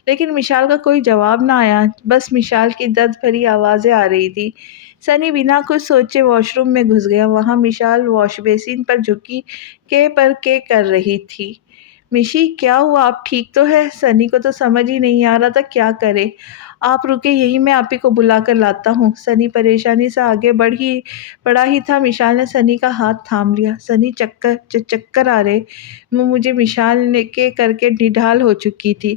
लेकिन मिशाल का कोई जवाब ना आया, बस मिशाल की दर्द भरी आवाज़ें आ रही थी। सनी बिना कुछ सोचे वॉशरूम में घुस गया। वहाँ मिशाल वॉश बेसिन पर झुकी के कर रही थी। मिशी, क्या हुआ? आप ठीक तो है? सनी को तो समझ ही नहीं आ रहा था क्या करे। आप रुके यहीं, मैं आप ही को बुला कर लाता हूँ। सनी परेशानी से आगे बढ़ा ही था, मिशाल ने सनी का हाथ थाम लिया। सनी चक्कर आ रहे, मुझे मिशाल ने के करके निढाल हो चुकी थी।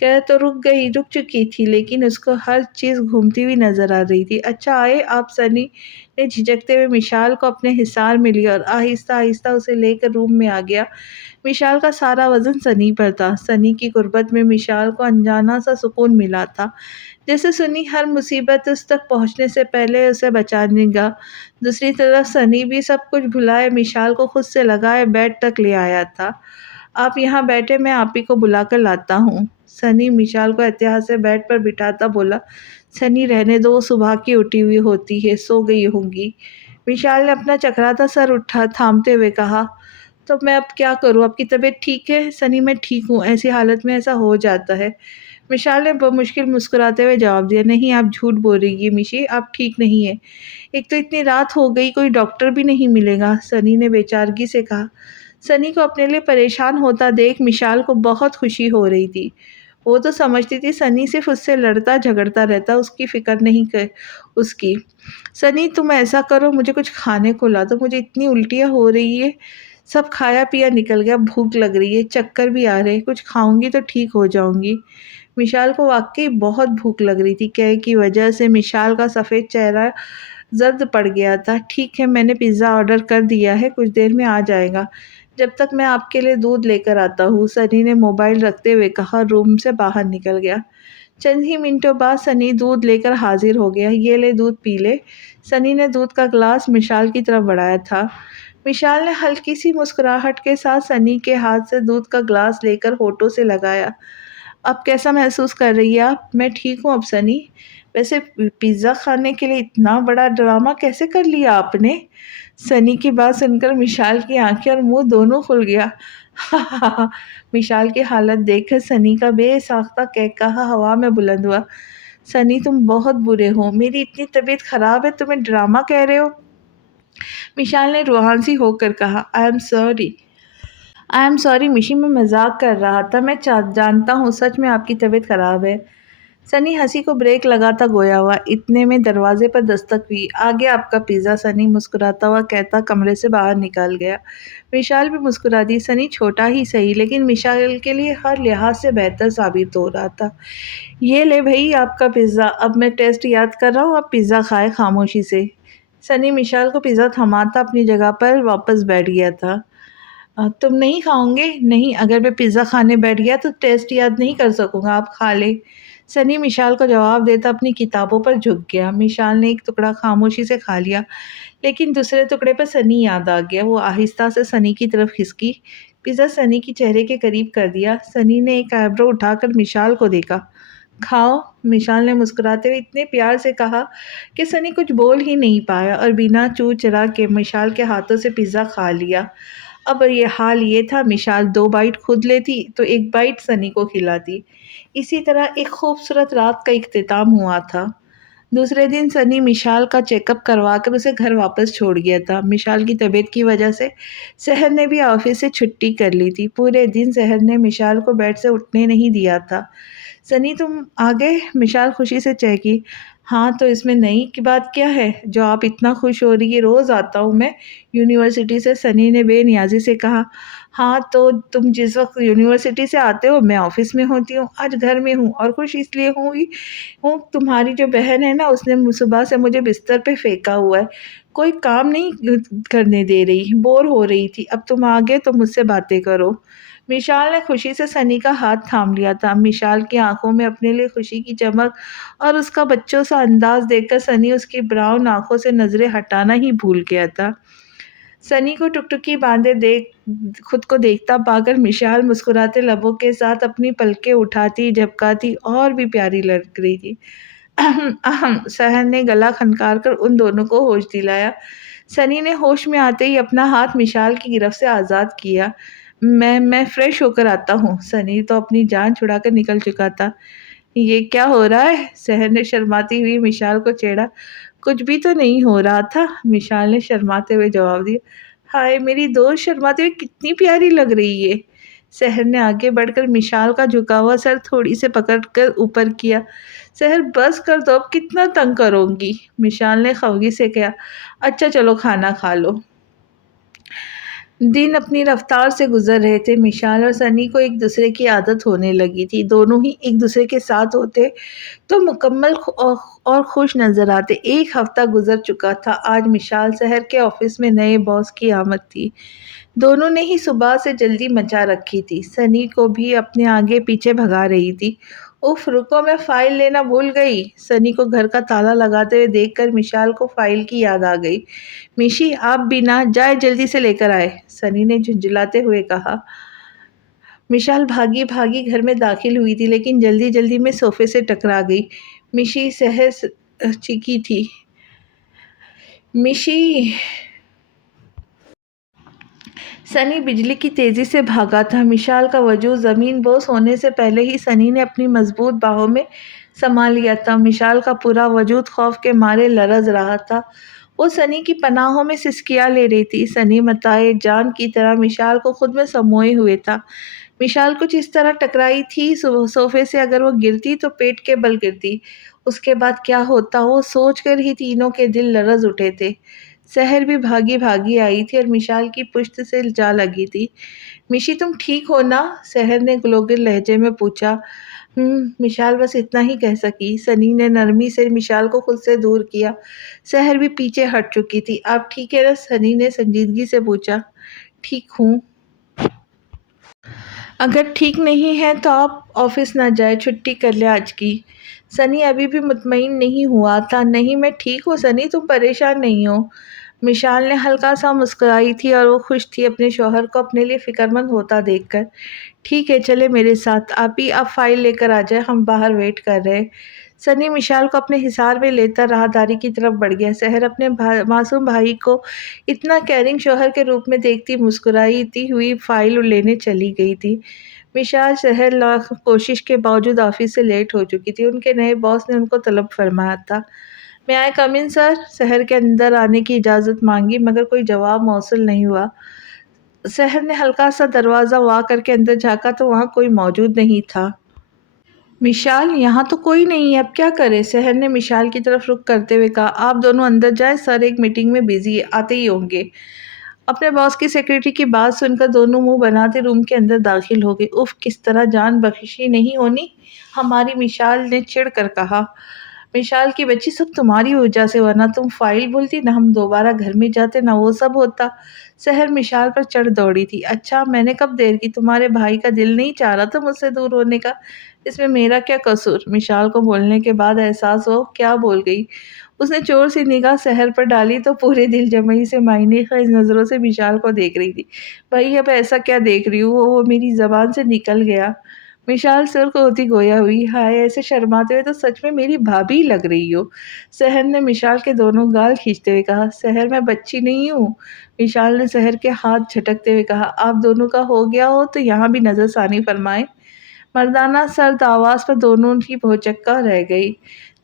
कह तो रुक चुकी थी, लेकिन उसको हर चीज़ घूमती हुई नजर आ रही थी। अच्छा आए आप? सनी ने झिझकते हुए मिशाल को अपने हिसार में लिया और आहिस्ता आहिस्ता उसे लेकर रूम में आ गया। मिशाल का सारा वज़न सनी पर था। सनी की गुर्बत में मिशाल को अनजाना सा सुकून मिला था, जैसे सनी हर मुसीबत उस तक पहुंचने से पहले उसे बचाने लगा। दूसरी तरफ सनी भी सब कुछ भुलाए मिशाल को खुद से लगाए बेड तक ले आया था। आप यहाँ बैठे, मैं आप ही को बुलाकर लाता हूँ। सनी मिशाल को एहतियात से बेड पर बिठाता बोला। सनी रहने दो, वो सुबह की उठी हुई होती है, सो गई होंगी। विशाल ने अपना चकराता सर उठा थामते हुए कहा, तो मैं अब क्या करूँ? आपकी तबीयत ठीक है? सनी, मैं ठीक हूँ, ऐसी हालत में ऐसा हो जाता है। विशाल ने बमुश्किल मुस्कुराते हुए जवाब दिया, नहीं आप झूठ बोल रही है मिशी, आप ठीक नहीं है। एक तो इतनी रात हो गई, कोई डॉक्टर भी नहीं मिलेगा, सनी ने बेचारगी से कहा। सनी को अपने लिए परेशान होता देख मिशाल को बहुत खुशी हो रही थी। वो तो समझती थी सनी सिर्फ उससे लड़ता झगड़ता रहता, उसकी फिक्र नहीं कर उसकी। सनी, तुम ऐसा करो, मुझे कुछ खाने को ला दो, मुझे इतनी उल्टियाँ हो रही है, सब खाया पिया निकल गया, भूख लग रही है, चक्कर भी आ रहे हैं, कुछ खाऊंगी तो ठीक हो जाऊंगी। मिशाल को वाकई बहुत भूख लग रही थी। कैं की वजह से मिशाल का सफ़ेद चेहरा जर्द पड़ गया था। ठीक है, मैंने पिज़्ज़ा ऑर्डर कर दिया है, कुछ देर में आ जाएगा। जब तक मैं आपके लिए दूध लेकर आता हूँ, सनी ने मोबाइल रखते हुए कहा, रूम से बाहर निकल गया। चंद ही मिनटों बाद सनी दूध लेकर हाजिर हो गया। ये ले, दूध पी ले। सनी ने दूध का ग्लास मिशाल की तरफ बढ़ाया था। मिशाल ने हल्की सी मुस्कुराहट के साथ सनी के हाथ से दूध का ग्लास लेकर होठों से लगाया। अब कैसा महसूस कर रही है आप? मैं ठीक हूँ अब सनी। वैसे पिज़्ज़ा खाने के लिए इतना बड़ा ड्रामा कैसे कर लिया आपने? सनी की बात सुनकर मिशाल की आंखें और मुंह दोनों खुल गया। मिशाल की हालत देखकर सनी का बेसाख्ता कहकहा हवा में बुलंद हुआ। सनी, तुम बहुत बुरे हो, मेरी इतनी तबीयत खराब है, तुम्हें ड्रामा कह रहे हो? मिशाल ने रुहानसी होकर कहा, आई एम सॉरी मिशी, मैं मजाक कर रहा था, मैं जानता हूँ सच में आपकी तबीयत खराब है। सनी हंसी को ब्रेक लगाता गोया हुआ। इतने में दरवाजे पर दस्तक हुई। आ गया आपका पिज़्ज़ा, सनी मुस्कुराता हुआ कहता कमरे से बाहर निकल गया। मिशाल भी मुस्कुरा दी। सनी छोटा ही सही, लेकिन मिशाल के लिए हर लिहाज से बेहतर साबित हो रहा था। ये ले भई आपका पिज़्ज़ा, अब मैं टेस्ट याद कर रहा हूँ, आप पिज़्ज़ा खाए खामोशी से। सनी मिशाल को पिज़्ज़ा थमाता अपनी जगह पर वापस बैठ गया था। तुम नहीं खाओगे? नहीं, अगर मैं पिज़्ज़ा खाने बैठ गया तो टेस्ट याद नहीं कर सकूँगा, आप खा ले। सनी मिशाल को जवाब देता अपनी किताबों पर झुक गया। मिशाल ने एक टुकड़ा खामोशी से खा लिया, लेकिन दूसरे टुकड़े पर सनी याद आ गया। वो आहिस्ता से सनी की तरफ खिसकी, पिज़्ज़ा सनी के चेहरे के करीब कर दिया। सनी ने एक आईब्रो उठाकर मिशाल को देखा। खाओ, मिशाल ने मुस्कुराते हुए इतने प्यार से कहा कि सनी कुछ बोल ही नहीं पाया और बिना चू चरा के मिशाल के हाथों से पिज़्ज़ा खा लिया। अब ये हाल ये था, मिशाल 2 बाइट खुद लेती तो 1 बाइट सनी को खिलाती। इसी तरह एक खूबसूरत रात का इख्तिताम हुआ था। दूसरे दिन सनी मिशाल का चेकअप करवाकर उसे घर वापस छोड़ गया था। मिशाल की तबीयत की वजह से सहर ने भी ऑफिस से छुट्टी कर ली थी। पूरे दिन सहर ने मिशाल को बेड से उठने नहीं दिया था। सनी, तुम आ गए? मिशाल खुशी से चहकी। हाँ, तो इसमें नई की बात क्या है, जो आप इतना खुश हो रही है? रोज़ आता हूँ मैं यूनिवर्सिटी से, सनी ने बेनियाज़ी से कहा। हाँ, तो तुम जिस वक़्त यूनिवर्सिटी से आते हो, मैं ऑफ़िस में होती हूँ, आज घर में हूँ और खुश इसलिए हुई हूँ, तुम्हारी जो बहन है ना, उसने सुबह से मुझे बिस्तर पे फेंका हुआ है। कोई काम नहीं करने दे रही, बोर हो रही थी। अब तुम आ गए तो मुझसे बातें करो। मिशाल ने खुशी से सनी का हाथ थाम लिया था। मिशाल की आँखों में अपने लिए खुशी की चमक और उसका बच्चों सा अंदाज़ देखकर सनी उसकी ब्राउन आँखों से नज़रें हटाना ही भूल गया था। सनी को टुकटुकी बाँधे देख खुद को देखता पाकर मिशाल मुस्कुराते लबों के साथ अपनी पलकें उठाती, झपकाती और भी प्यारी लग रही थी। अहम अहम सहन ने गला खनकार कर उन दोनों को होश दिलाया। सनी ने होश में आते ही अपना हाथ मिशाल की गिरफ्त से आज़ाद किया। मैं फ्रेश होकर आता हूँ। सनी तो अपनी जान छुड़ाकर निकल चुका था। ये क्या हो रहा है? सहन ने शर्माती हुई मिशाल को छेड़ा। कुछ भी तो नहीं हो रहा था, मिशाल ने शर्माते हुए जवाब दिया। हाय मेरी दोस्त शर्माते हुए कितनी प्यारी लग रही है। सहन ने आगे बढ़कर मिशाल का झुका हुआ सर थोड़ी से पकड़कर ऊपर किया। सहर बस कर दो, अब कितना तंग करोगी? मिशाल ने खफगी से कहा। अच्छा चलो खाना खा लो। दिन अपनी रफ्तार से गुजर रहे थे। मिशाल और सनी को एक दूसरे की आदत होने लगी थी। दोनों ही एक दूसरे के साथ होते तो मुकम्मल और खुश नज़र आते। एक हफ्ता गुजर चुका था। आज मिशाल शहर के ऑफिस में नए बॉस की आमद थी। दोनों ने ही सुबह से जल्दी मचा रखी थी। सनी को भी अपने आगे पीछे भगा रही थी। उफ रुको, मैं फ़ाइल लेना भूल गई। सनी को घर का ताला लगाते हुए देखकर मिशाल को फ़ाइल की याद आ गई। मिशी आप भी ना जाए, जल्दी से लेकर आए, सनी ने झुंझलाते हुए कहा। मिशाल भागी-भागी घर में दाखिल हुई थी, लेकिन जल्दी-जल्दी में सोफ़े से टकरा गई। मिशी सहज चीखी थी। मिशी! सनी बिजली की तेज़ी से भागा था। मिशाल का वजूद ज़मीन बोस होने से पहले ही सनी ने अपनी मज़बूत बाहों में समा लिया था। मिशाल का पूरा वजूद खौफ के मारे लरज़ रहा था। वो सनी की पनाहों में सिसकियाँ ले रही थी। सनी मताए जान की तरह मिशाल को खुद में समोए हुए था। मिशाल कुछ इस तरह टकराई थी सोफ़े से, अगर वो गिरती तो पेट के बल गिरती। उसके बाद क्या होता, वो सोच कर ही तीनों के दिल लरज़ उठे थे। सहर भी भागी-भागी आई थी और मिशाल की पुश्त से जा लगी थी। मिशी तुम ठीक हो ना? सहर ने ग्लोगिल लहजे में पूछा। मिशाल बस इतना ही कह सकी। सनी ने नरमी से मिशाल को खुद से दूर किया। सहर भी पीछे हट चुकी थी। आप ठीक है ना? सनी ने संजीदगी से पूछा। ठीक हूँ। अगर ठीक नहीं है तो आप ऑफिस ना जाए, छुट्टी कर ले आज की। सनी अभी भी मुतमईन नहीं हुआ था। नहीं मैं ठीक हूँ सनी, तुम परेशान नहीं हो। मिशाल ने हल्का सा मुस्कुराई थी और वो खुश थी अपने शौहर को अपने लिए फ़िक्रमंद होता देखकर। ठीक है, चले मेरे साथ। आप ही आप फ़ाइल लेकर आ जाएँ, हम बाहर वेट कर रहे हैं। सनी मिशाल को अपने हिसार में लेता राहदारी की तरफ बढ़ गया। सहर अपने मासूम भाई को इतना केयरिंग शौहर के रूप में देखती मुस्कुराती हुई फ़ाइल लेने चली गई थी। मिशाल शहर लाख कोशिश के बावजूद ऑफ़िस से लेट हो चुकी थी। उनके नए बॉस ने उनको तलब फरमाया था। "मे आई कम इन सर?" शहर के अंदर आने की इजाज़त माँगी, मगर कोई जवाब मौसूल नहीं हुआ। शहर ने हल्का-सा दरवाज़ा वाँ करके अंदर झाँका तो वहाँ कोई मौजूद नहीं था। "मिशाल, यहाँ तो कोई नहीं है, अब क्या करें?" शहर ने मिशाल की तरफ रुख करते हुए कहा। "आप दोनों अंदर जाएँ, सर एक मीटिंग में बिज़ी है, आते ही होंगे।" अपने बॉस की सेक्रेटरी की बात सुनकर दोनों मुँह बनाते रूम के अंदर दाखिल हो गए। उफ़! किस तरह जान बख्शी नहीं होनी हमारी, मिशाल ने चिढ़ कर कहा। मिशाल की बच्ची, सब तुम्हारी वजह से हुआ, ना तुम फ़ाइल भूलती, ना हम दोबारा घर में जाते, ना वो सब होता। सहर मिशाल पर चढ़ दौड़ी थी। अच्छा मैंने कब देर की? तुम्हारे भाई का दिल नहीं चाह रहा था मुझसे दूर होने का। इसमें मेरा क्या कसूर? मिशाल को बोलने के बाद एहसास हो क्या बोल गई। उसने चोर सी निगाह सहर पर डाली तो पूरे दिल जमई से मायने ख़ेज़ नज़रों से विशाल को देख रही थी। भई अब ऐसा क्या देख रही हूँ, वो मेरी ज़बान से निकल गया। विशाल सिर को होती गोया हुई, हाय ऐसे शर्माते हुए तो सच में मेरी भाभी लग रही हो। सहर ने मिशाल के दोनों गाल खींचते हुए कहा, सहर मैं बच्ची नहीं हूँ। विशाल ने सहर के हाथ झटकते हुए कहा, आप दोनों का हो गया हो तो यहाँ भी नज़रसानी फरमाएं। मर्दाना सर्द आवाज़ पर दोनों ही भौचक्का रह गई।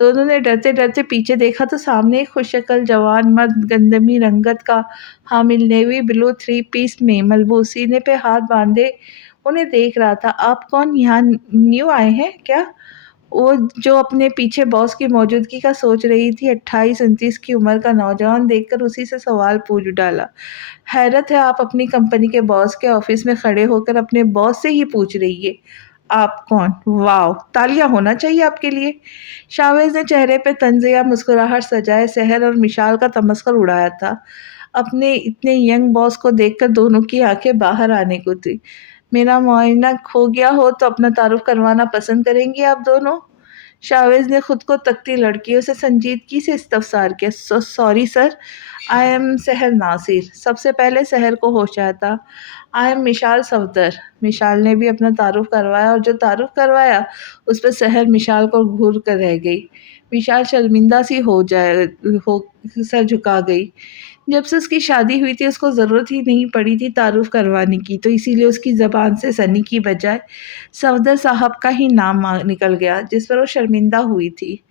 दोनों ने डरते-डरते पीछे देखा तो सामने एक खुशशक्ल जवान मर्द गंधमी रंगत का हामिल नेवी ब्लू थ्री पीस में मलबूस सीने पे हाथ बाँधे उन्हें देख रहा था। आप कौन, यहाँ न्यू आए हैं क्या? वो जो अपने पीछे बॉस की मौजूदगी का सोच रही थी, 28-29 की उम्र का नौजवान देखकर उसी से सवाल पूछ डाला। हैरत है, आप अपनी कंपनी के बॉस के ऑफिस में खड़े होकर अपने बॉस से ही पूछ रही है, आप कौन? वाओ! तालियाँ होना चाहिए आपके लिए। शावेज़ ने चेहरे पे तंज़ या मुस्कुराहट सजाए सहर और मिशाल का तमस्खुर उड़ाया था। अपने इतने यंग बॉस को देखकर दोनों की आँखें बाहर आने को थी। मेरा मुआयना हो गया हो तो अपना तारुफ करवाना पसंद करेंगी आप दोनों? शावेज़ ने खुद को तकती लड़कियों से संजीदगी से इस्तफ़सार किया। सॉरी सर, आई एम सहर नासिर। सबसे पहले सहर को होश आया था। I am मिशाल Safdar. मिशाल ने भी अपना तारुफ करवाया और जो तारुफ करवाया उस पर सहर मिशाल को घूर कर रह गई। मिशाल शर्मिंदा सी हो सर झुका गई। जब से उसकी शादी हुई थी उसको ज़रूरत ही नहीं पड़ी थी तारुफ करवाने की, तो इसीलिए उसकी ज़बान से सनी की बजाय सफदर साहब का ही नाम निकल गया, जिस पर वो शर्मिंदा हुई थी।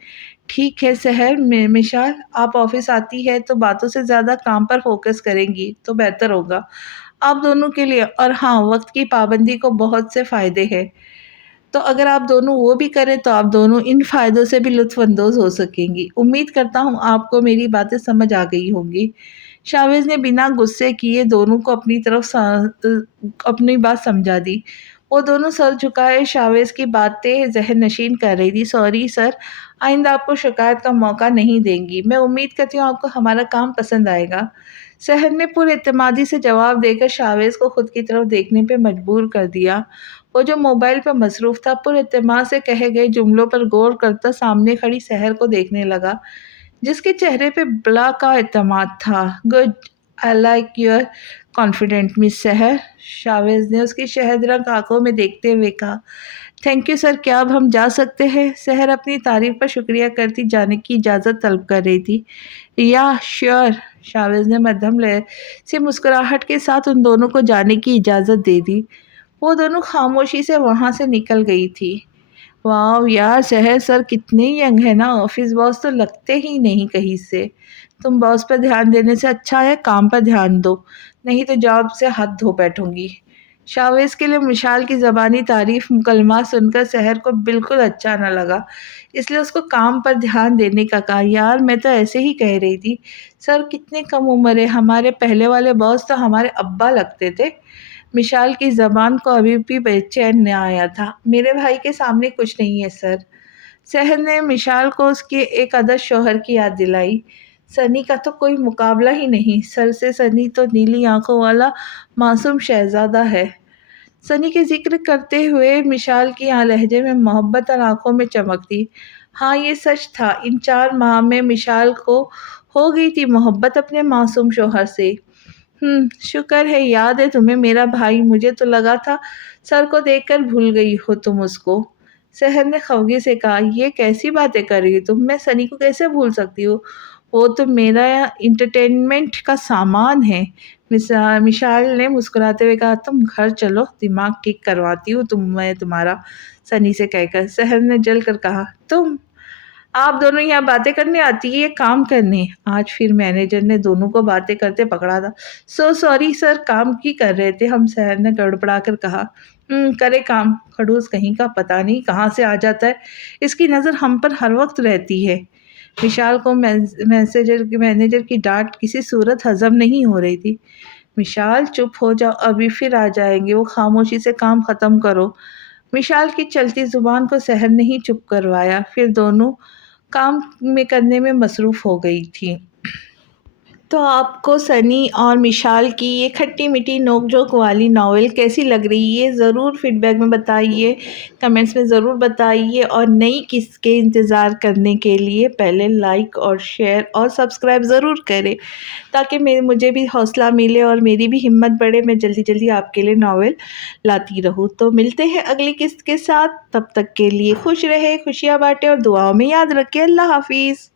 ठीक है सहर, मिशाल आप ऑफिस आती है तो बातों से ज़्यादा काम पर फोकस करेंगी तो बेहतर होगा आप दोनों के लिए। और हाँ, वक्त की पाबंदी को बहुत से फ़ायदे हैं, तो अगर आप दोनों वो भी करें तो आप दोनों इन फ़ायदों से भी लुत्फ़अंदोज़ हो सकेंगी। उम्मीद करता हूँ आपको मेरी बातें समझ आ गई होंगी। शावेज़ ने बिना गुस्से किए दोनों को अपनी बात समझा दी। वो दोनों सर झुकाए शावेज़ की बातें ज़हन-नशीन कर रही थी। सॉरी सर, आइंदा आपको शिकायत का मौका नहीं देंगी। मैं उम्मीद करती हूँ आपको हमारा काम पसंद आएगा। सहर ने पुरएतमादी से जवाब देकर शावेज़ को खुद की तरफ देखने पे मजबूर कर दिया। वो जो मोबाइल पर मसरूफ़ था, पुरएतमाद से कहे गए जुमलों पर गौर करता सामने खड़ी सहर को देखने लगा, जिसके चेहरे पे बला का एतमाद था। Good, I like your confident miss सहर, शावेज़ ने उसकी शहद-रंग आँखों में देखते हुए कहा। थैंक यू सर, क्या अब हम जा सकते हैं? सहर अपनी तारीफ़ का शुक्रिया करती जाने की इजाज़त तलब कर रही थी। या श्योर, शावेज़ ने मध्यम लय से मुस्कुराहट के साथ उन दोनों को जाने की इजाज़त दे दी। वो दोनों खामोशी से वहाँ से निकल गई थी। वाओ यार, शहर सर कितने यंग है ना, ऑफिस बॉस तो लगते ही नहीं कहीं से। तुम बॉस पर ध्यान देने से अच्छा है काम पर ध्यान दो, नहीं तो जॉब से हाथ धो बैठूंगी। शावेज के लिए मिशाल की ज़बानी तारीफ मुकलमा सुनकर शहर को बिल्कुल अच्छा न लगा, इसलिए उसको काम पर ध्यान देने का कहा। यार मैं तो ऐसे ही कह रही थी, सर कितने कम उम्र है, हमारे पहले वाले बॉस तो हमारे अब्बा लगते थे। मिशाल की ज़बान को अभी भी बेचैन न आया था। मेरे भाई के सामने कुछ नहीं है सर। सहर ने मिशाल को उसके एक अदद शौहर की याद दिलाई। सनी का तो कोई मुकाबला ही नहीं, सर से सनी तो नीली आंखों वाला मासूम शहजादा है। सनी के ज़िक्र करते हुए मिशाल की लहजे में मोहब्बत और आंखों में चमक थी। हाँ, ये सच था, इन 4 माह में मिशाल को हो गई थी मोहब्बत अपने मासूम शौहर से। शुक्र है याद है तुम्हें मेरा भाई, मुझे तो लगा था सर को देखकर भूल गई हो तुम उसको। सहर ने खफगी से कहा, ये कैसी बातें कर रही हो तुम, मैं सनी को कैसे भूल सकती हूँ, वो तो मेरा इंटरटेनमेंट का सामान है। मिशाल ने मुस्कुराते हुए कहा, तुम घर चलो, दिमाग ठीक करवाती हूँ मैं तुम्हारा, सनी से कहकर। सहर ने जल कर कहा, तुम, आप दोनों यहाँ बातें करने आती है, ये काम करने। आज फिर मैनेजर ने दोनों को बातें करते पकड़ा था। सो सॉरी सर, काम की कर रहे थे हम, शहर ने गड़बड़ा कर कहा। करे काम, खड़ूस कहीं का, पता नहीं कहाँ से आ जाता है, इसकी नज़र हम पर हर वक्त रहती है। विशाल को मैनेजर की डांट किसी सूरत हजम नहीं हो रही थी। विशाल चुप हो जाओ, अभी फिर आ जाएंगे वो, खामोशी से काम ख़त्म करो। विशाल की चलती जुबान को सहर ने ही चुप करवाया, फिर दोनों काम में करने में मसरूफ़ हो गई थी। तो आपको सनी और मिशाल की ये खट्टी-मीठी नोक-झोंक वाली नॉवेल कैसी लग रही है? ज़रूर फीडबैक में बताइए, कमेंट्स में ज़रूर बताइए, और नई किस्त के इंतज़ार करने के लिए पहले लाइक और शेयर और सब्सक्राइब ज़रूर करें, ताकि मुझे भी हौसला मिले और मेरी भी हिम्मत बढ़े, मैं जल्दी-जल्दी आपके लिए नॉवेल लाती रहूँ। तो मिलते हैं अगली किस्त के साथ, तब तक के लिए खुश रहें, खुशियाँ बाँटें और दुआओं में याद रखें। अल्लाह हाफ़िज़।